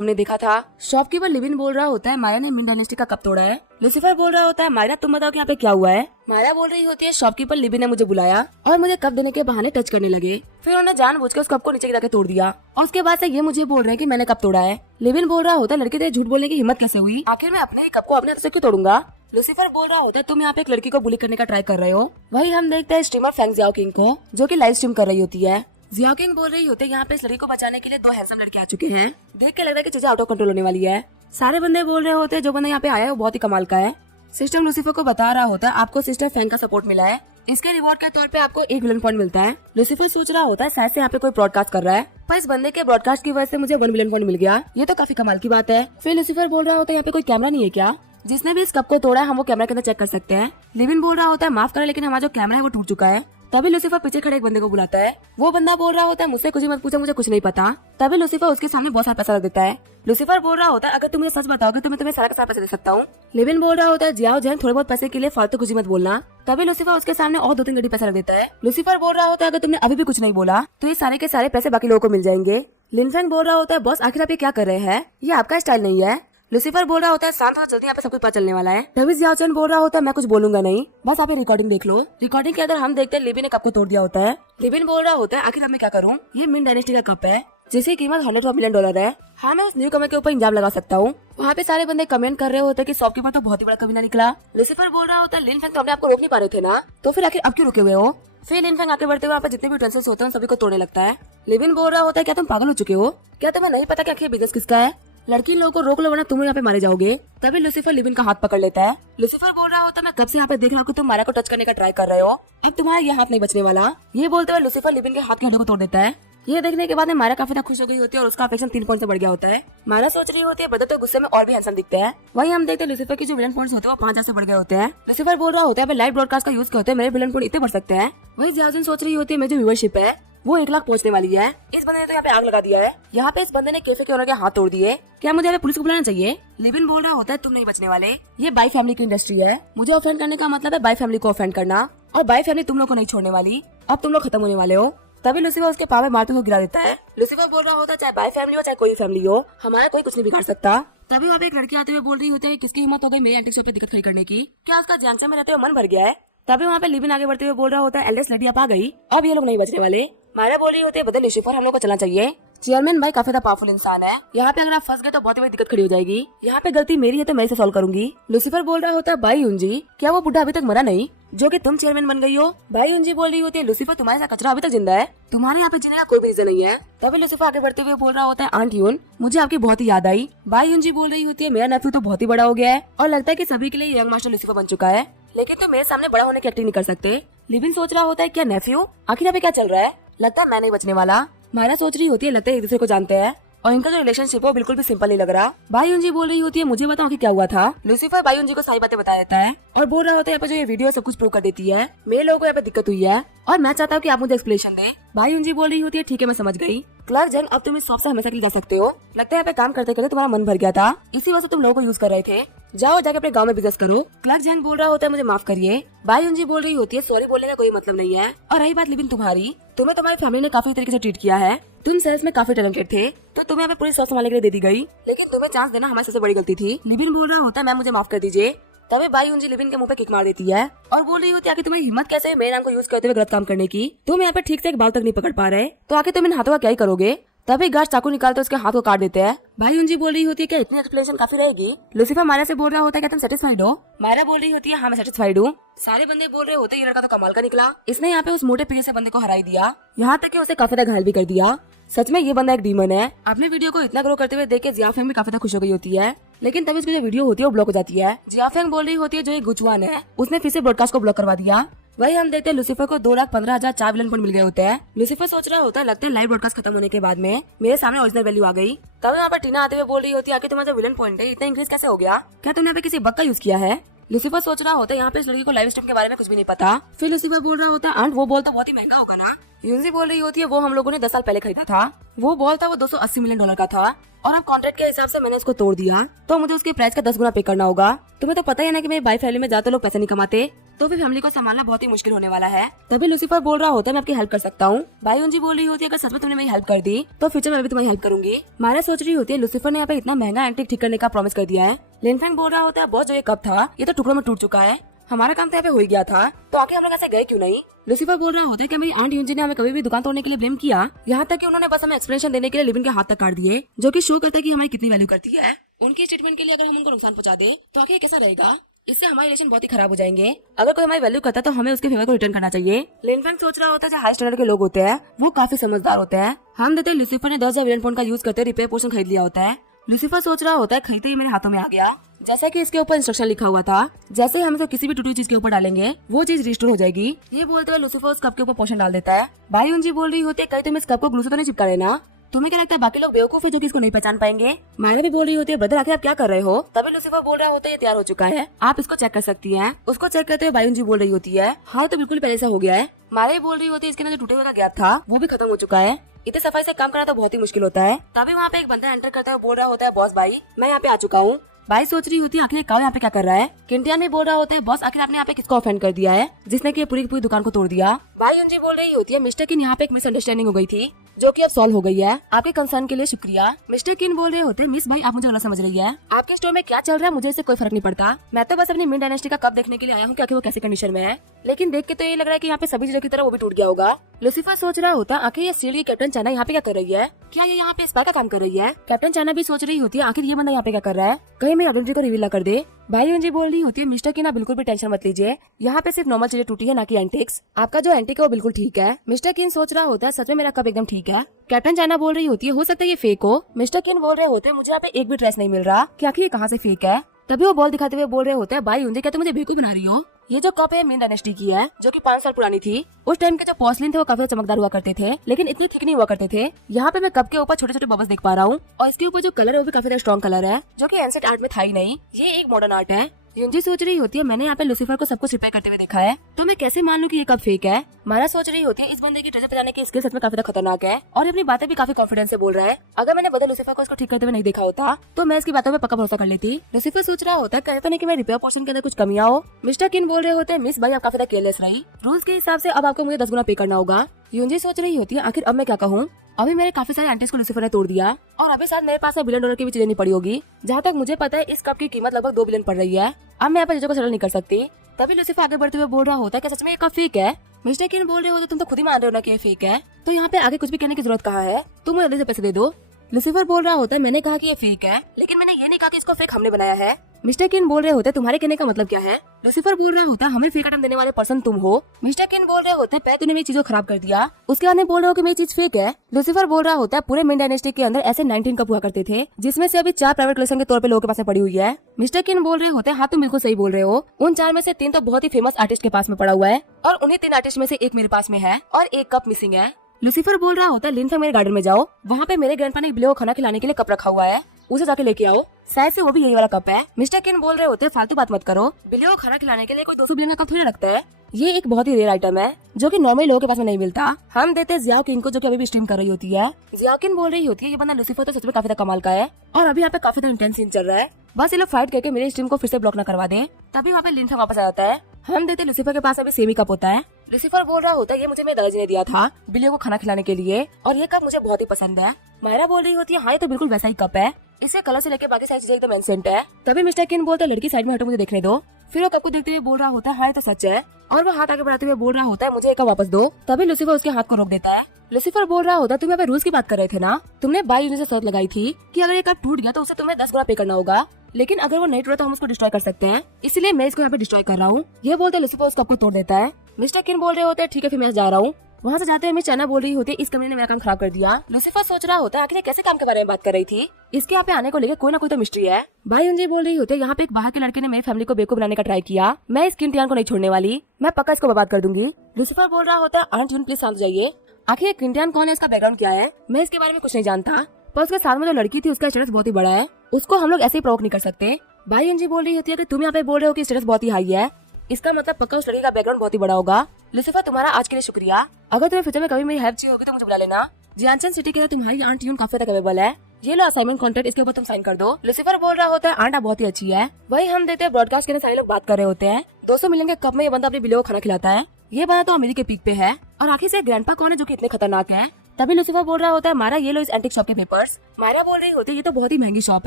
हमने देखा था। शॉपकीपर लिविन बोल रहा होता है मायरा ने मिन डायनेस्टी का कप तोड़ा है। लूसीफर बोल रहा होता है मायरा तुम बताओ कि यहाँ पे क्या हुआ है। मायरा बोल रही होती है शॉपकीपर लिविन ने मुझे बुलाया और मुझे कप देने के बहाने टच करने लगे, फिर उन्होंने जानबूझकर उस कप को नीचे गिरा के तोड़ दिया और उसके बाद से ये मुझे बोल रहे हैं कि मैंने कप तोड़ा है। लिविन बोल रहा होता है लड़के तेरे झूठ बोलने की हिम्मत कैसे हुई, आखिर मैं अपने ही कप को अपने हाथ से क्यों तोड़ूंगा। लूसीफर बोल रहा होता है तुम यहाँ पे एक लड़की को बुली करने का ट्राई कर रहे हो। वही हम देखते हैं स्ट्रीमर फैंग जियाओ किंग को जो की लाइव स्ट्रीम कर रही होती है। जियाओ किंग बोल रही होते यहाँ पे इस लड़की को बचाने के लिए 2 हैंडसम लड़के आ चुके हैं। देख के लग रहा है कि चीजें आउट ऑफ कंट्रोल होने वाली है। सारे बंदे बोल रहे होते हैं जो बंदा यहाँ पे आया है वो बहुत ही कमाल का है। सिस्टम लूसीफर को बता रहा होता है आपको सिस्टर फैंग का सपोर्ट मिला है, इसके रिवॉर्ड के तौर पे आपको 1 विलन पॉइंट मिलता है। लूसीफर सोच रहा होता है शायद से यहाँ पे कोई ब्रॉडकास्ट कर रहा है, पर इस बंदे के ब्रॉडकास्ट की वजह से मुझे 1 विलन पॉइंट मिल गया, ये तो काफी कमाल की बात है। फिर लूसीफर बोल रहा होता है यहाँ पे कोई कैमरा नहीं है क्या, जिसने भी इस कप को तोड़ा है हम वो कैमरा के अंदर चेक कर सकते हैं। लिविन बोल रहा होता है माफ करें लेकिन हमारा जो कैमरा है वो टूट चुका है। तभी लूसीफर पीछे खड़े एक बंदे को बुलाता है। वो बंदा बोल रहा होता है मुझसे कुछ मत पूछो, मुझे कुछ नहीं पता। तभी लूसीफर उसके सामने बहुत सारा पैसा रख देता है। लूसीफर बोल रहा होता है अगर तुम मुझे सच बताओगे तो मैं तुम्हें सारा का सारा पैसे दे सकता हूँ। लिविन बोल रहा होता है जियाओ जैन थोड़े बहुत पैसे के लिए फालतू कुछ मत बोलना। तभी लूसीफर उसके सामने और 2-3 गड्डी पैसा रख देता है। लूसीफर बोल रहा होता है अगर तुमने अभी भी कुछ नहीं बोला तो ये सारे के सारे पैसे बाकी लोगों को मिल जाएंगे। लिनफेंग बोल रहा होता है बॉस आखिर आप ये क्या कर रहे हैं, ये आपका स्टाइल नहीं है। लूसीफर बोल रहा होता है शांत हो, जल्दी यहाँ पे सब कुछ पता चलने वाला है। तभी जियाओ चैन बोल रहा होता है मैं कुछ बोलूंगा नहीं, बस आप ये रिकॉर्डिंग देख लो। रिकॉर्डिंग के अंदर हम देखते हैं लिविन ने कप को तोड़ दिया होता है। लिविन बोल रहा होता है आखिर मैं क्या करूँ, ये मिन डायनेस्टी का कप है जिसकी कीमत $100 मिलियन है। हाँ मैं उस न्यू कमर के ऊपर इंजाम लगा सकता हूँ। वहाँ पे सारे बंदे कमेंट कर रहे होते हैं कि शॉपकीपर तो बहुत ही बड़ा कमीना निकला। लूसीफर बोल रहा होता है लिनफेंग तो हमने आपको रोक नहीं पा रहे थे ना, तो फिर आखिर अब क्यों रुके हुए हो। फिर लिनफेंग आगे बढ़ते हुए वहाँ पे जितने भी यूटेंसिल्स होते हैं सभी को तोड़ने लगता है। लिविन बोल रहा होता है क्या तुम पागल हो चुके हो, क्या तुम्हें नहीं पता कि आखिर बिजनेस किसका है, लड़की लोगों को रोक लो वरना तुम यहाँ पे मारे जाओगे। तभी लूसीफर लिविन का हाथ पकड़ लेता है। लूसीफर बोल रहा होता है मैं कब से यहाँ पे देख रहा हूँ कि तुम मारा को टच करने का ट्राई कर रहे हो, अब तुम्हारा ये हाथ नहीं बचने वाला। ये बोलते हुए लूसीफर लिविन के हाथ के हड्डी को तोड़ देता है। ये देखने के बाद में मायरा काफी खुश हो गई होती है और उसका अफेक्शन 3 पॉइंट से बढ़ गया होता है। मायरा सोच रही होती है ब्रदर तो गुस्से में और भी हैंडसम दिखते हैं। वही हम देखते हैं लूसीफर की जो विलन पॉइंट्स होते हैं वो 5000 से बढ़ गए होते हैं। लूसीफर बोल रहा होता है लाइव ब्रॉडकास्ट का यूज करते हैं मेरे विलन पॉइंट इतने बढ़ सकते हैं। वही जियाजिन सोच रही होती है मेरी जो व्यूअरशिप है वो 1 लाख पहुंचने वाली है। इस बंदे ने तो यहाँ पे आग लगा दिया है, यहाँ पे इस बंदे ने कैफे के ओनर के हाथ तोड़ दिए, क्या मुझे यहाँ पे पुलिस को बुलाना चाहिए। लिविन बोल रहा होता है तुम नहीं बचने वाले, ये बाई फैमिली की इंडस्ट्री है, मुझे ऑफेंड करने का मतलब है बाई फैमिली को ऑफेंड करना, और बाई फैमिली तुम लोग को नहीं छोड़ने वाली, अब तुम लोग खत्म होने वाले हो। तभी लूसीफर उसके पाँव में मारते हुए गिरा देता है। लूसीफर बोल रहा होता है चाहे बाई फैमिली हो चाहे कोई फैमिली हो हमारा कोई कुछ नहीं बिगाड़ सकता। तभी वहाँ पे एक लड़की आते हुए बोल रही होती है किसकी हिम्मत हो गई मेरी एंटिक शॉप पे दिक्कत खड़ी करने की, क्या उसका जैंगचा में रहते हुए मन भर गया है। तभी वहाँ पे लिविन आगे बढ़ते हुए बोल रहा होता है एल्डेस्ट लेडी आप आ गई, अब ये लोग नहीं बचने वाले। मायरा बोल रही होती है बदल लूसीफर हम लोग को चलना चाहिए, चेयरमैन भाई काफी पावरफुल इंसान है, यहाँ पे अगर आप फंस गए तो बहुत ही बड़ी दिक्कत खड़ी हो जाएगी, यहाँ पे गलती मेरी है तो मैं इसे सॉल्व करूंगी। लूसीफर बोल रहा होता है भाई यूंजी क्या वो बुढ़ा अभी तक मरा नहीं जो कि तुम चेयरमैन बन गई हो। भाई यूंजी बोल रही होती है लूसीफर तुम्हारे साथ कचरा अभी तक जिंदा है, तुम्हारे यहाँ पे जीने का कोई भी रीजन नहीं है। तभी लूसीफर आगे बढ़ते हुए बोल रहा होता है आंट यून मुझे आपकी बहुत ही याद आई। भाई यूंजी बोल रही होती है मेरा नेफ्यू तो बहुत ही बड़ा हो गया है और लगता है कि सभी के लिए यंग मास्टर लूसीफर बन चुका है, लेकिन तुम मेरे सामने बड़ा होने की एक्टिंग नहीं कर सकते। लिविन सोच रहा होता है क्या नेफ्यू, आखिर यहाँ पे क्या चल रहा है, लगता है मैं नहीं बचने वाला। मायरा सोच रही होती है लगता है एक दूसरे को जानते हैं और इनका जो रिलेशनशिप है वो बिल्कुल भी सिंपल नहीं लग रहा। बायुंजी बोल रही होती है मुझे बताओ कि क्या हुआ था। लूसीफर बायुंजी को सारी बातें बता देता है और बोल रहा होता है यहाँ पे जो ये वीडियो सब कुछ प्रूव कर देती है, मेरे लोगों को यहाँ पे दिक्कत हुई है और मैं चाहता हूँ कि आप मुझे एक्सप्लेनेशन दें। बायुंजी बोल रही होती है ठीक है मैं समझ गई, क्लार्क जंग अब तुम इस शॉप से हमेशा के लिए जा सकते हो, लगता है यहाँ पे काम करते करते तुम्हारा मन भर गया था, इसी वजह से तुम लोगों को यूज कर रहे थे, जाओ जाके अपने गांव में बिजनेस करो। क्लार्क जंग बोल रहा होता है मुझे माफ करिए। बायुंजी बोल रही होती है सॉरी बोलने का कोई मतलब नहीं है, और रही बात लिविन तुम्हारी, तुम्हें तुम्हारी फैमिली ने काफी तरीके से ट्रीट किया है, तुम सेल्स में काफी टैलेंटेड थे तो तुम्हें यहाँ पे पूरी शॉप संभालने के लिए दे दी गई, लेकिन तुम्हें चांस देना हमारी सबसे बड़ी गलती थी। लिविन बोल रहा होता है मैम मुझे माफ कर दीजिए। तभी बायुंजी लिविन के मुंह पे किक मार देती है और बोल रही होती है कि तुम्हें हिम्मत कैसे है मेरे नाम को यूज करते हुए गलत काम करने की, तुम यहाँ पे ठीक से एक बाल तक नहीं पकड़ पा रहे तो आखिर तुम इन हाथों का क्या ही करोगे। तभी गार्ड चाकू निकालते उसके हाथ को काट देते हैं। बायुंजी बोल रही होती है क्या इतनी एक्सप्लेनेशन काफी रहेगी। लूसीफर मायरा से बोल रहा होता है क्या तुम सेटिस्फाइड हो। मायरा बोल रही होती है हाँ मैं सेटिस्फाइड हूँ। सारे बंदे बोल रहे होते ये लड़का तो कमाल का निकला, इसने यहाँ पे उस मोटे पीछे से बंदे को हराई दिया, यहाँ तक कि उसे काफी ज्यादा घायल भी कर दिया। सच में ये बंदा एक डीमन है। अपने वीडियो को इतना ग्रो करते हुए देख के जियाफेंग भी काफी ज्यादा खुश हो गई होती है, लेकिन तभी उसकी जो वीडियो होती है वो ब्लॉक हो जाती है। जियाफेंग बोल रही होती है जो ये गुचवान है उसने फिर से ब्रॉडकास्ट को ब्लॉक करवा दिया। वही हम देखते हैं लूसीफर को 2,15,000 4 विलन पॉइंट मिल गए होते हैं। लूसीफर सोच रहा होता है लगता है लाइव ब्रॉडकास्ट खत्म होने के बाद में मेरे सामने ओरिजिनल वैल्यू आ गई। तब यहाँ पर टीना आते हुए बोल रही होती है आखिर तुम्हारा जो विलन पॉइंट है इतना इंक्रीज कैसे हो गया, क्या तुमने यहाँ पे किसी बग का यूज किया है। लूसीफर सोच रहा होता है यहाँ पे इस लड़की को लाइव स्ट्रीम के बारे में कुछ भी नहीं पता। फिर लूसीफर बोल रहा होता है आंट वो बॉल तो बहुत ही महंगा होगा ना। यूंजी बोल रही होती है वो हम लोगों ने 10 साल पहले खरीदा था, वो बॉल था वो $280 मिलियन का था और अब कॉन्ट्रैक्ट के हिसाब से मैंने उसको तोड़ दिया तो मुझे उसके प्राइस का 10 गुना पे करना होगा। तुम्हें तो पता ही है ना कि मेरी बाई फैमिली में ज्यादा लोग पैसे नहीं कमाते। तो फिर फैमिली को संभालना बहुत ही मुश्किल होने वाला है। तभी लूसीफर बोल रहा होता है मैं आपकी हेल्प कर सकता हूँ। बायोन जी बोल रही होती है अगर सच में तुमने मेरी हेल्प कर दी तो फ्यूचर में भी तुम्हारी हेल्प करूंगी। मायरा सोच रही होती है लूसीफर ने यहाँ पे इतना महंगा एंटीक ठीक करने का प्रॉमिस कर दिया है। लिनफेंग बोल रहा होता है बॉस जो ये कप था ये तो टुकड़ों में टूट चुका है, हमारा काम तो यहाँ पे हो ही गया था, तो आगे हम लोग ऐसे गए क्यों नहीं। लूसीफर बोल रहा होता है कि मेरी आंट यूंजी ने हमें कभी भी दुकान तोड़ने के लिए ब्लेम किया, यहाँ तक कि उन्होंने बस हमें एक्सप्लेनेशन देने के लिए लिविन के हाथ तक काट दिए, जो कि शो करता है कि हमारी कितनी वैल्यू करती है। उनकी स्टेटमेंट के लिए अगर हम उनको नुकसान पहुंचा दे तो आखिर कैसा रहेगा, इससे हमारे रिलेशन बहुत ही खराब हो जाएंगे। अगर कोई हमारी वैल्यू करता है तो हमें उसके फेवर को रिटर्न करना चाहिए। लिनफेंग सोच रहा होता है जो हाई स्टैंडर्ड के लोग होते हैं वो काफी समझदार होते हैं। हम देते लूसीफर ने 10,000 विलियन पॉइंट का यूज करते रिपेयर पोर्शन खरीद लिया होता है। लूसीफर सोच रहा होता है खरीदते ही मेरे हाथों में आ गया, जैसा कि इसके ऊपर इंस्ट्रक्शन लिखा हुआ था, जैसे ही हम इसे किसी भी टूटी चीज के ऊपर डालेंगे वो चीज रिस्टोर हो जाएगी। ये बोलते हुए लूसीफर उस कप के ऊपर पोषण डाल देता है। बायोन जी बोल रही होती है कहीं तुम इस कप को ग्लू से तो नहीं चिपका लेना, तुम्हें क्या लगता है बाकी लोग बेवकूफ है जो कि इसको नहीं पहचान पाएंगे। मायरा भी बोल रही होती है ब्रदर आखिर आप क्या कर रहे हो। तभी लूसीफर बोल रहा होता है ये तैयार हो चुका है, आप इसको चेक कर सकती हैं। उसको चेक करते हुए बायोन जी बोल रही होती है हाँ तो बिल्कुल पहले से हो गया है। मायरा भी बोल रही होती है इसके अंदर जो टूटे हुए का गैप था वो भी खत्म हो चुका है, इतने सफाई से काम करना तो बहुत ही मुश्किल होता है। तभी वहाँ पे एक बंदा एंटर करता है बोल रहा होता है बॉस भाई मैं यहाँ पे आ चुका हूँ। भाई सोच रही होती है आखिर काव यहाँ पे क्या कर रहा है। किंटियान भी बोल रहा होता है बॉस आखिर आपने यहाँ पे किसको ऑफेंड कर दिया है जिसने की पूरी की पूरी दुकान को तोड़ दिया। भाई उनजी बोल रही होती है मिस्टर किन यहाँ पे एक मिसअंडरस्टैंडिंग हो गई थी जो कि अब सॉल्व हो गई है, आपके कंसर्न के लिए शुक्रिया। मिस्टर किन बोल रहे होते मिस भाई आप मुझे गलत समझ रही है, आपके स्टोर में क्या चल रहा है मुझे इससे कोई फर्क नहीं पड़ता, मैं तो बस अपनी मिन डायनेस्टी का कप देखने के लिए आया हूँ कि वो कैसी कंडीशन में है, लेकिन देख के तो ये लग रहा है कि यहाँ पे सभी चीजों की तरह वो भी टूट गया होगा। लूसीफर सोच रहा होता है आखिर ये सील की कैप्टन चाइना यहाँ पे क्या कर रही है, क्या ये यहाँ पे स्पाई का काम कर रही है। कैप्टन चाइना भी सोच रही होती है आखिर ये बंदा यहाँ पे क्या कर रहा है, कहीं मेरी आइडेंटिटी को रिवील ना कर दे। भाई जी बोल रही होती है मिस्टर की ना बिल्कुल भी टेंशन मत लीजिए, यहाँ पे सिर्फ नॉर्मल चीजें टूटी है ना कि एंटिक्स, आपका जो एंटिक है वो बिल्कुल ठीक है। मिस्टर किन सोच रहा होता है सच में मेरा कप एकदम ठीक है। कैप्टन चाइना बोल रही होती है हो सकता है ये फेक हो। मिस्टर किन बोल रहे होते हैं मुझे यहाँ पे एक भी ड्रेस नहीं मिल रहा कि आखिर ये कहाँ से फेक है। तभी वो बॉल दिखाते हुए बोल रहे होते हैं भाई उनसे क्या तुम मुझे बेवकूफ बना रही हो, ये जो कप है मिन डायनेस्टी की है जो कि 5 साल पुरानी थी। उस टाइम के जो पोर्सलिन थे वो काफी चमकदार हुआ करते थे लेकिन इतने थिक नहीं हुआ करते थे। यहाँ पे मैं कप के ऊपर छोटे छोटे बबल्स देख पा रहा हूँ और इसके ऊपर जो कलर है वो भी काफी स्ट्रॉन्ग कलर है जो कि एंसेंट आर्ट में था ही नहीं, ये एक मॉडर्न आर्ट है। यूंजी सोच रही होती है मैंने यहाँ पे लूसीफर को सब कुछ रिपेयर करते हुए देखा है तो मैं कैसे मान लूं कि ये कब फेक है। मायरा सोच रही होती है इस बंदे की ट्रेजर बचाने की स्किल सच में काफी खतरनाक है और अपनी बातें भी काफी कॉन्फिडेंस से बोल रहा है। अगर मैंने बदल लूसीफर को इसको ठीक करते हुए नहीं देखा होता तो मैं इसकी बातों पे पक्का भरोसा कर लेती। लूसीफर सोच रहा होता है कहता नहीं कि मैं रिपेयर पोर्शन के अंदर कुछ कमियां हो। मिस्टर किन बोल रहे होते हैं मिस भाई आप काफी केयरलेस रही, रूल्स के हिसाब से अब आपको मुझे 10 गुना पे करना होगा। यूंजी सोच रही होती है आखिर अब मैं क्या कहूँ, अभी मेरे काफी सारे एंटीज को लूसीफर ने तोड़ दिया और अभी साथ मेरे पास $1 बिलियन की भी चीजें नहीं पड़ी होगी। जहाँ तक मुझे पता है इस कप की कीमत लगभग 2 बिलियन पड़ रही है, अब मैं यहाँ पर चीजों को सेटल नहीं कर सकती। तभी लूसीफर आगे बढ़ते हुए बोल रहा होता है क्या सच में ये कप फेक है। मिस्टर किन बोल रहे होते तुम तो खुद ही मान रहे हो ना कि ये फेक है, तो यहाँ पे आगे कुछ भी कहने की जरूरत कहाँ है, तुम मुझे जल्दी से पैसे दे दो। लूसीफर बोल रहा होता है मैंने कहा कि ये फेक है लेकिन मैंने ये नहीं कहा कि इसको फेक हमने बनाया है। मिस्टर किन बोल रहे होते तुम्हारे कहने का मतलब क्या है। लूसीफर बोल रहा होता हमें फेक आइटम देने वाले पर्सन तुम हो। मिस्टर किन बोल रहे होते पहले तूने मेरी चीजों खराब कर दिया उसके बाद में बोल रहे हो कि मेरी चीज फेक है। लूसीफर बोल रहा होता है पूरे मिन डायनेस्टी के अंदर ऐसे 19 कप हुआ करते थे जिसमें से अभी 4 प्राइवेट कलेक्शन के तौर पे लोगों के पास में पड़ी हुई है। मिस्टर किन बोल रहे होते हाँ तुम बिल्कुल सही बोल रहे हो, उन 4 में से 3 तो बहुत ही फेमस आर्टिस्ट के पास में पड़ा हुआ है और उन्हीं 3 आर्टिस्ट में से एक मेरे पास में है और एक कप मिसिंग है। लूसीफर बोल रहा होता है लिनफेंग मेरे गार्डन में जाओ, वहाँ पे मेरे ग्रैंडपा ने बिलियो को खाना खिलाने के लिए कप रखा हुआ है, उसे जाके लेके आओ, शायद से वो भी यही वाला कप है। मिस्टर किन बोल रहे होते हैं फालतू बात मत करो, बिलियो को खाना खिलाने के लिए कोई 200 बिलियन का कप थोड़ी रखता है, ये एक बहुत ही रेयर आइटम है जो कि नॉर्मल लोगों के पास में नहीं मिलता। हम देते हैं जियाओ किन को जो कि अभी भी स्ट्रीम कर रही होती है। जियाओ किन बोल रही होती है ये बंदा लूसीफर तो सच में काफी कमाल का है और अभी यहाँ पे काफी इंटेंस सीन चल रहा है, बस ये लोग फाइट करके मेरे स्ट्रीम को फिर से ब्लॉक न करवा दें। तभी वहाँ पे लिनफेंग वापस आ जाता है। हम देते लूसीफर के पास अभी सेमी कप होता है। लूसीफर बोल रहा होता है ये मुझे मेरे दादाजी ने दिया था बिलियो को खाना खिलाने के लिए और ये कप मुझे बहुत ही पसंद है। मायरा बोल रही होती है हाँ ये तो बिल्कुल वैसा ही कप है, इससे कलर से लेकर बाकी सारी चीजें एकदम एंसेंट है। तभी मिस्टर किन बोलता है लड़की साइड में हटो मुझे देखने दो। फिर वो कप को देखते हुए बोल रहा होता है हाँ ये तो सच है और वो हाथ आगे बढ़ाते हुए बोल रहा होता है मुझे ये कप वापस दो। तभी लूसीफर उसके हाथ को रोक देता है। लूसीफर बोल रहा होता है तुम यहाँ पे रूल्स की बात कर रहे थे ना, तुमने बाई से शर्त लगाई थी कि अगर ये कप टूट गया तो उसे तुम्हें 10 गुना पे करना होगा, लेकिन अगर वो नहीं टूटा तो हम उसको डिस्ट्रॉय कर सकते हैं, इसलिए मैं इसको यहाँ पे डिस्ट्रॉय कर रहा हूँ। ये बोलते लूसीफर उस कप को तोड़ देता है। मिस्टर किन बोल रहे होते हैं ठीक है फिर मैं जा रहा हूँ। वहाँ से जाते हुए मिस चाइना बोल रही होती है इस कमरे ने मेरा काम खराब कर दिया। लूसीफर सोच रहा होता है आखिर कैसे काम के बारे में बात कर रही थी, इसके यहाँ पे आने को लेकर कोई ना कोई तो मिस्ट्री है। भाई उनजी बोल रही होती है यहाँ पे एक बाहर के लड़के ने मेरी फैमिली को बेवकूफ बनाने का ट्राई किया, मैं इस किंटियान को नहीं छोड़ने वाली, मैं पक्का इसको बर्बाद कर दूंगी। लूसीफर बोल रहा होता है आंट यून प्लीज शांत जाइए, आखिर किंटियान कौन है, इसका बैकग्राउंड क्या है, मैं इसके बारे में कुछ नहीं जानता, पर उसके साथ में जो लड़की थी उसका स्टेटस बहुत ही बड़ा है, उसको हम लोग ऐसे ही प्रोवोक नहीं कर सकते। भाई उनजी बोल रही होती है कि तुम यहाँ पे बोल रहे हो कि स्टेटस बहुत ही हाई है, इसका मतलब पक्का उस लड़की का बैकग्राउंड बहुत ही बड़ा होगा। लूसीफर तुम्हारा आज के लिए शुक्रिया, अगर तुम्हें फ्यूचर में कभी मेरी हेल्प चाहिए होगी तो मुझे बुला लेना। जियांचन सिटी के अंदर तुम्हारी आंट यून काफी तक अवेलेबल है, ये लो असाइनमेंट कॉन्ट्रैक्ट, इसके ऊपर तुम साइन कर दो। लूसीफर बोल रहा होता है आंट आप बहुत ही अच्छी है। वही हम देते हैं ब्रॉडकास्ट के सारे लोग बात कर रहे होते हैं, 200 मिलियन के कप में ये बंदा अपनी बिल्ली को खाना खिलाता है। ये बंदा तो अमीरी के पीक पे है। और आखिर से ग्रैंडपा कौन है जो कि इतने खतरनाक है? तभी लूसीफर बोल रहा होता है, मायरा ये लो इस एंटीक शॉप के पेपर्स। मायरा बोल रही होती है, ये तो बहुत ही महंगी शॉप